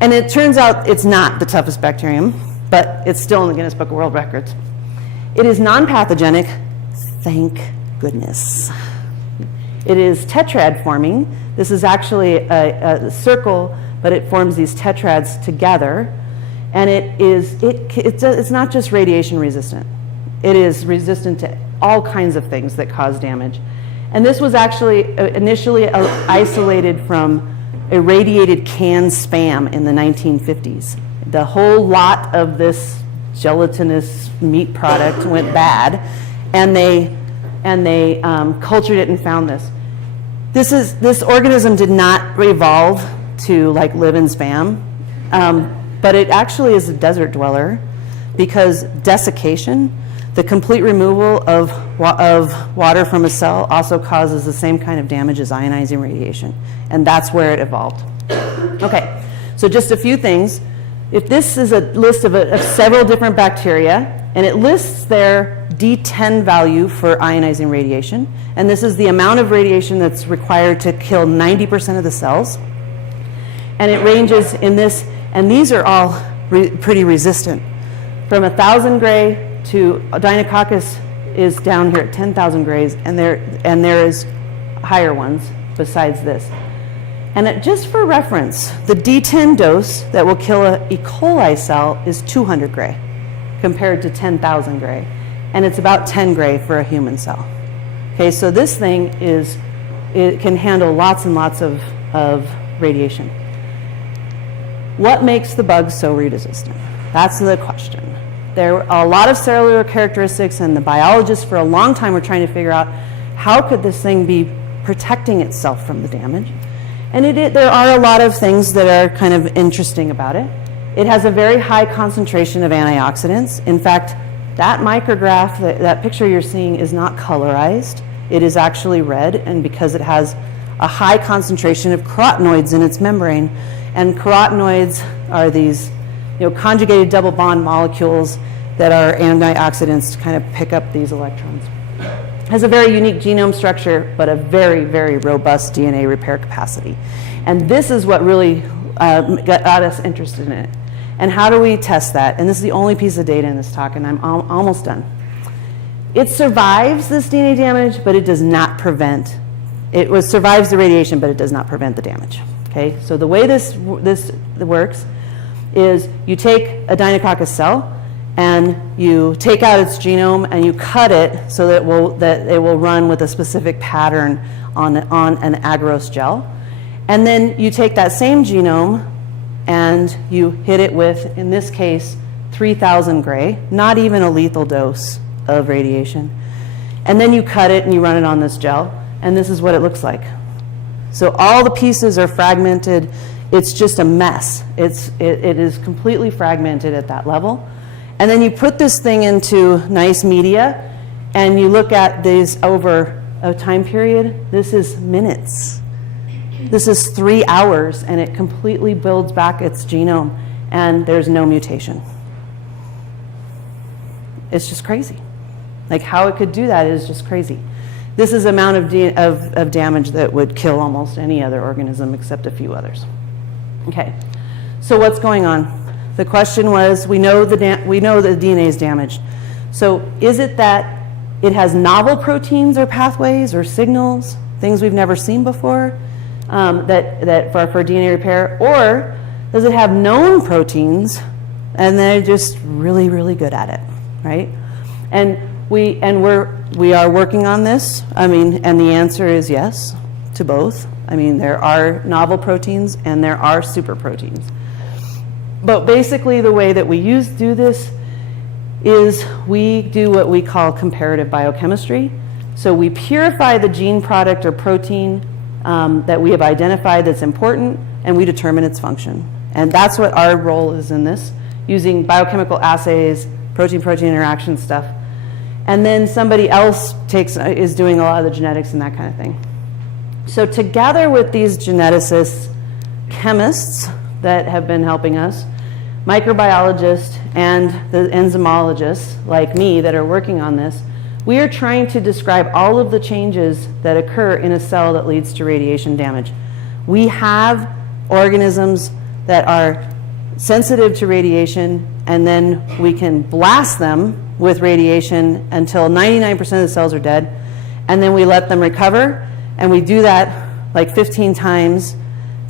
And it turns out it's not the toughest bacterium, but it's still in the Guinness Book of World Records. It is non-pathogenic, thank goodness. It is tetrad forming. This is actually a circle, but it forms these tetrads together. And it's not just radiation resistant. It is resistant to all kinds of things that cause damage. And this was actually initially isolated from irradiated canned Spam in the 1950s. The whole lot of this gelatinous meat product went bad, and they cultured it and found this. This organism did not evolve to like live in Spam, but it actually is a desert dweller, because desiccation, the complete removal of water from a cell, also causes the same kind of damage as ionizing radiation, and that's where it evolved. Okay, so just a few things. If this is a list of several different bacteria, and it lists their D10 value for ionizing radiation, and this is the amount of radiation that's required to kill 90% of the cells, and it ranges in this, and these are all pretty resistant, from 1,000 gray to Deinococcus is down here at 10,000 grays, and there is higher ones besides this. And just for reference, the D10 dose that will kill an E. coli cell is 200 gray compared to 10,000 gray, and it's about 10 gray for a human cell. Okay, so this thing it can handle lots and lots of radiation. what makes the bugs so resistant? That's the question. There are a lot of cellular characteristics, and the biologists for a long time were trying to figure out how could this thing be protecting itself from the damage. And there are a lot of things that are kind of interesting about it. It has a very high concentration of antioxidants. In fact, that micrograph, that picture you're seeing is not colorized. It is actually red, and because it has a high concentration of carotenoids in its membrane. And carotenoids are these conjugated double bond molecules that are antioxidants to kind of pick up these electrons. It has a very unique genome structure, but a very, very robust DNA repair capacity. And this is what really got us interested in it. And how do we test that? And this is the only piece of data in this talk, and I'm almost done. It survives this DNA damage, but it does not prevent. Survives the radiation, but it does not prevent the damage. Okay, so the way this works is you take a Deinococcus cell and you take out its genome and you cut it so that it will run with a specific pattern on an agarose gel. And then you take that same genome and you hit it with, in this case, 3,000 gray, not even a lethal dose of radiation. And then you cut it and you run it on this gel, and this is what it looks like. So all the pieces are fragmented. It's just a mess. It is completely fragmented at that level. And then you put this thing into nice media, and you look at these over a time period. This is minutes. This is 3 hours, and it completely builds back its genome, and there's no mutation. It's just crazy. Like, how it could do that is just crazy. This is the amount of damage that would kill almost any other organism except a few others. Okay, so what's going on? The question was, we know the DNA is damaged. So is it that it has novel proteins or pathways or signals, things we've never seen before, that for DNA repair, or does it have known proteins and they're just really, really good at it, right? And we are working on this. And the answer is yes to both. There are novel proteins and there are super proteins. But basically the way that we do this is we do what we call comparative biochemistry. So we purify the gene product or protein that we have identified that's important, and we determine its function. And that's what our role is in this, using biochemical assays, protein-protein interaction stuff. And then somebody else is doing a lot of the genetics and that kind of thing. So together with these geneticists, chemists that have been helping us, microbiologists, and the enzymologists like me that are working on this, we are trying to describe all of the changes that occur in a cell that leads to radiation damage. We have organisms that are sensitive to radiation, and then we can blast them with radiation until 99% of the cells are dead, and then we let them recover, and we do that like 15 times,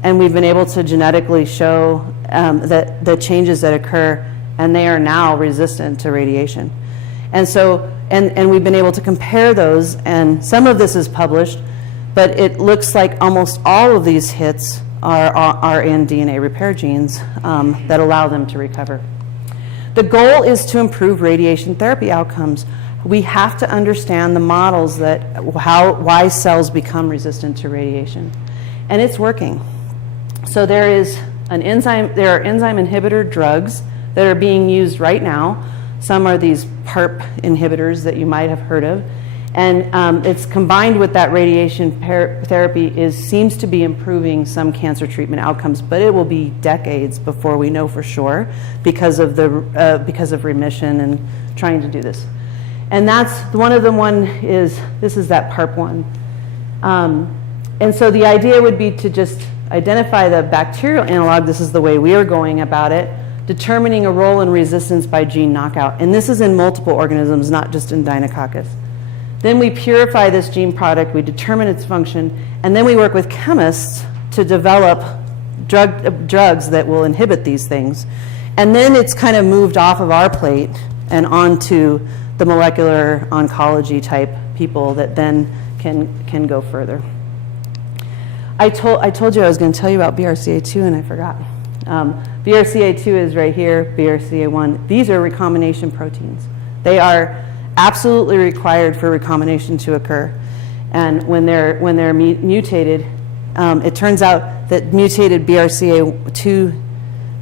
and we've been able to genetically show that the changes that occur, and they are now resistant to radiation. And so, and we've been able to compare those, and some of this is published, but it looks like almost all of these hits are in DNA repair genes that allow them to recover. The goal is to improve radiation therapy outcomes. We have to understand the models why cells become resistant to radiation. And it's working. So there are enzyme inhibitor drugs that are being used right now. Some are these PARP inhibitors that you might have heard of. And it's combined with that radiation therapy seems to be improving some cancer treatment outcomes, but it will be decades before we know for sure because of remission and trying to do this. And that's one of them. This is that PARP one. And so the idea would be to just identify the bacterial analog. This is the way we are going about it, determining a role in resistance by gene knockout. And this is in multiple organisms, not just in Deinococcus. Then we purify this gene product, we determine its function, and then we work with chemists to develop drugs that will inhibit these things. And then it's kind of moved off of our plate and onto the molecular oncology type people that then can go further. I told you I was going to tell you about BRCA2 and I forgot. BRCA2 is right here, BRCA1. These are recombination proteins. They are absolutely required for recombination to occur. And when they're mutated, it turns out that mutated BRCA2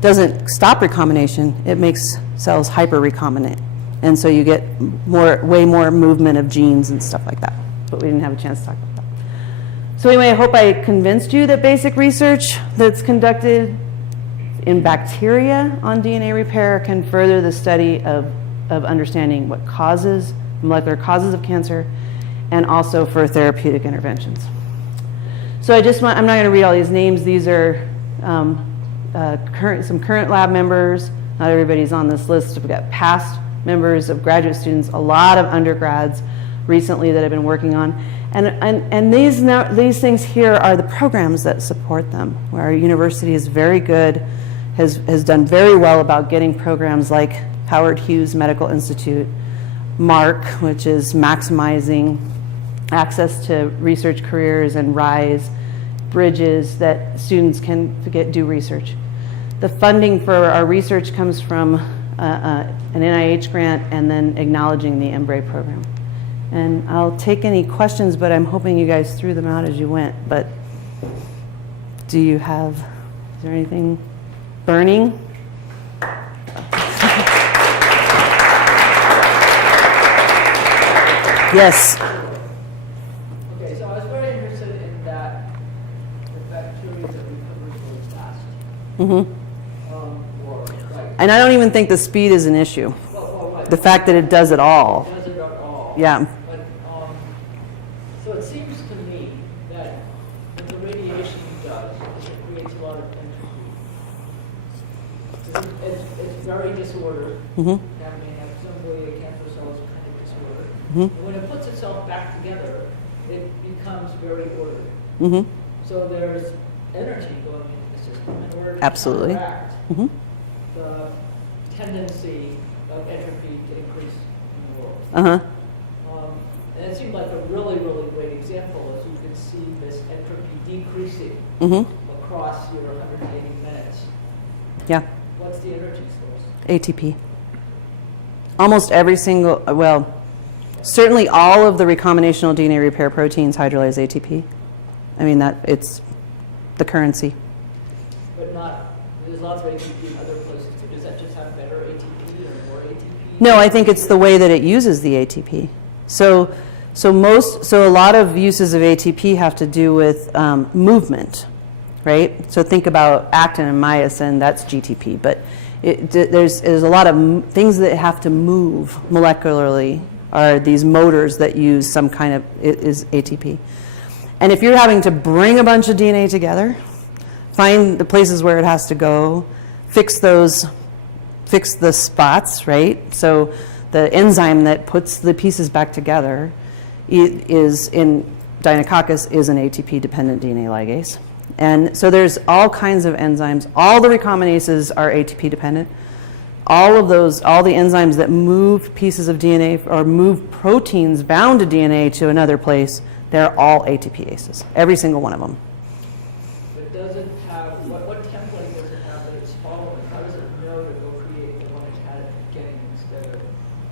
doesn't stop recombination, it makes cells hyper-recombinant. And so you get way more movement of genes and stuff like that. But we didn't have a chance to talk about that. So anyway, I hope I convinced you that basic research that's conducted in bacteria on DNA repair can further the study of understanding what causes, molecular causes of cancer, and also for therapeutic interventions. So I'm not going to read all these names. These are some current lab members. Not everybody's on this list. We've got past members of graduate students, a lot of undergrads recently that have been working on. And these things here are the programs that support them, where our university is very good, has done very well about getting programs like Howard Hughes Medical Institute, MARC, which is maximizing access to research careers, and RISE, bridges that students can do research. The funding for our research comes from an NIH grant and then acknowledging the EMBRE program. And I'll take any questions, but I'm hoping you guys threw them out as you went. But is there anything burning? Yes. Okay, so I was very interested in that the bacteria that recovers really fast. Or like, And I don't even think the speed is an issue. right. The fact that it does it all. Does it at all? Yeah. But, so it seems to me that what the radiation does is it creates a lot of entropy. It's very disordered. Mm-hmm. I mean, assembly cancer cells are kind of disordered. Mm-hmm. And when it puts itself back together, it becomes very ordered. Mm-hmm. So there's energy going into the system in order to Absolutely. counteract Mm-hmm. the tendency of entropy to increase in the world. Uh-huh. And it seemed like a really, really great example, as you can see this entropy decreasing Mm-hmm. across your 180 minutes. Yeah. What's the energy source? ATP. Almost every single, certainly all of the recombinational DNA repair proteins hydrolyze ATP. I mean, it's the currency. But there's lots of ATP in other places too. Does that just have better ATP or more ATP? No, I think it's the way that it uses the ATP. So a lot of uses of ATP have to do with movement, right? So think about actin and myosin, that's GTP, but there's a lot of things that have to move molecularly are these motors that use some kind of, is ATP. And if you're having to bring a bunch of DNA together, find the places where it has to go, fix the spots, right? So the enzyme that puts the pieces back together is in Deinococcus is an ATP-dependent DNA ligase. And so there's all kinds of enzymes. All the recombinases are ATP-dependent. All the enzymes that move pieces of DNA or move proteins bound to DNA to another place, they're all ATPases, every single one of them. But does it have, what template does it have that it's following? How does it know to go create the one it had at the beginning instead of?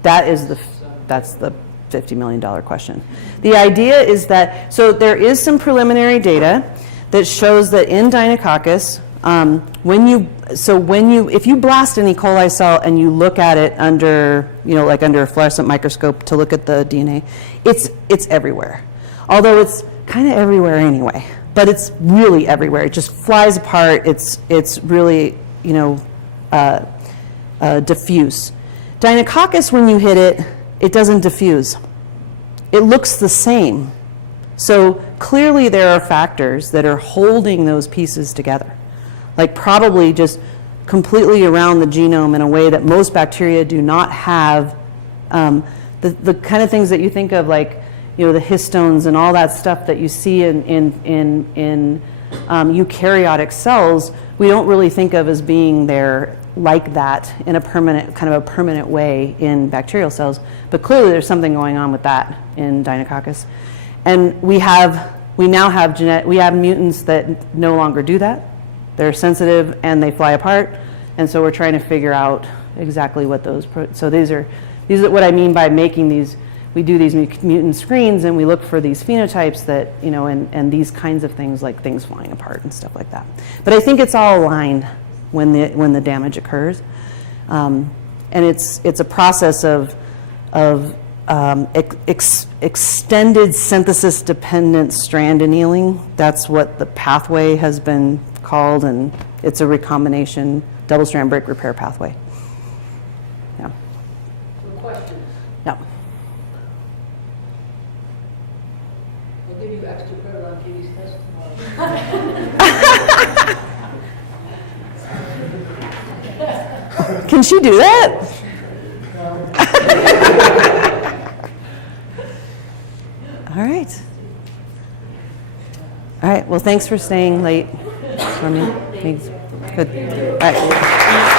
That's the $50 million question. The idea is that, so there is some preliminary data that shows that in Deinococcus, if you blast an E. coli cell and you look at it under, like under a fluorescent microscope to look at the DNA, it's everywhere. Although it's kind of everywhere anyway, but it's really everywhere. It just flies apart. It's really, diffuse. Deinococcus, when you hit it, it doesn't diffuse. It looks the same. So clearly there are factors that are holding those pieces together, like probably just completely around the genome in a way that most bacteria do not have. The kind of things that you think of, like the histones and all that stuff that you see in eukaryotic cells, we don't really think of as being there like that in a permanent way in bacterial cells. But clearly there's something going on with that in Deinococcus. And we now have mutants that no longer do that. They're sensitive and they fly apart, and so we're trying to figure out exactly what those. So these are what I mean by making these. We do these mutant screens and we look for these phenotypes that, you know, and these kinds of things like things flying apart and stuff like that. But I think it's all aligned when the damage occurs, and it's a process of extended synthesis dependent strand annealing. That's what the pathway has been called, and it's a recombination double strand break repair pathway. Yeah. So questions? Yeah. I'll give you extra credit on Katie's testimony. Can she do that? All right. All right. Well, thanks for staying late for me. Thanks. Good. All right.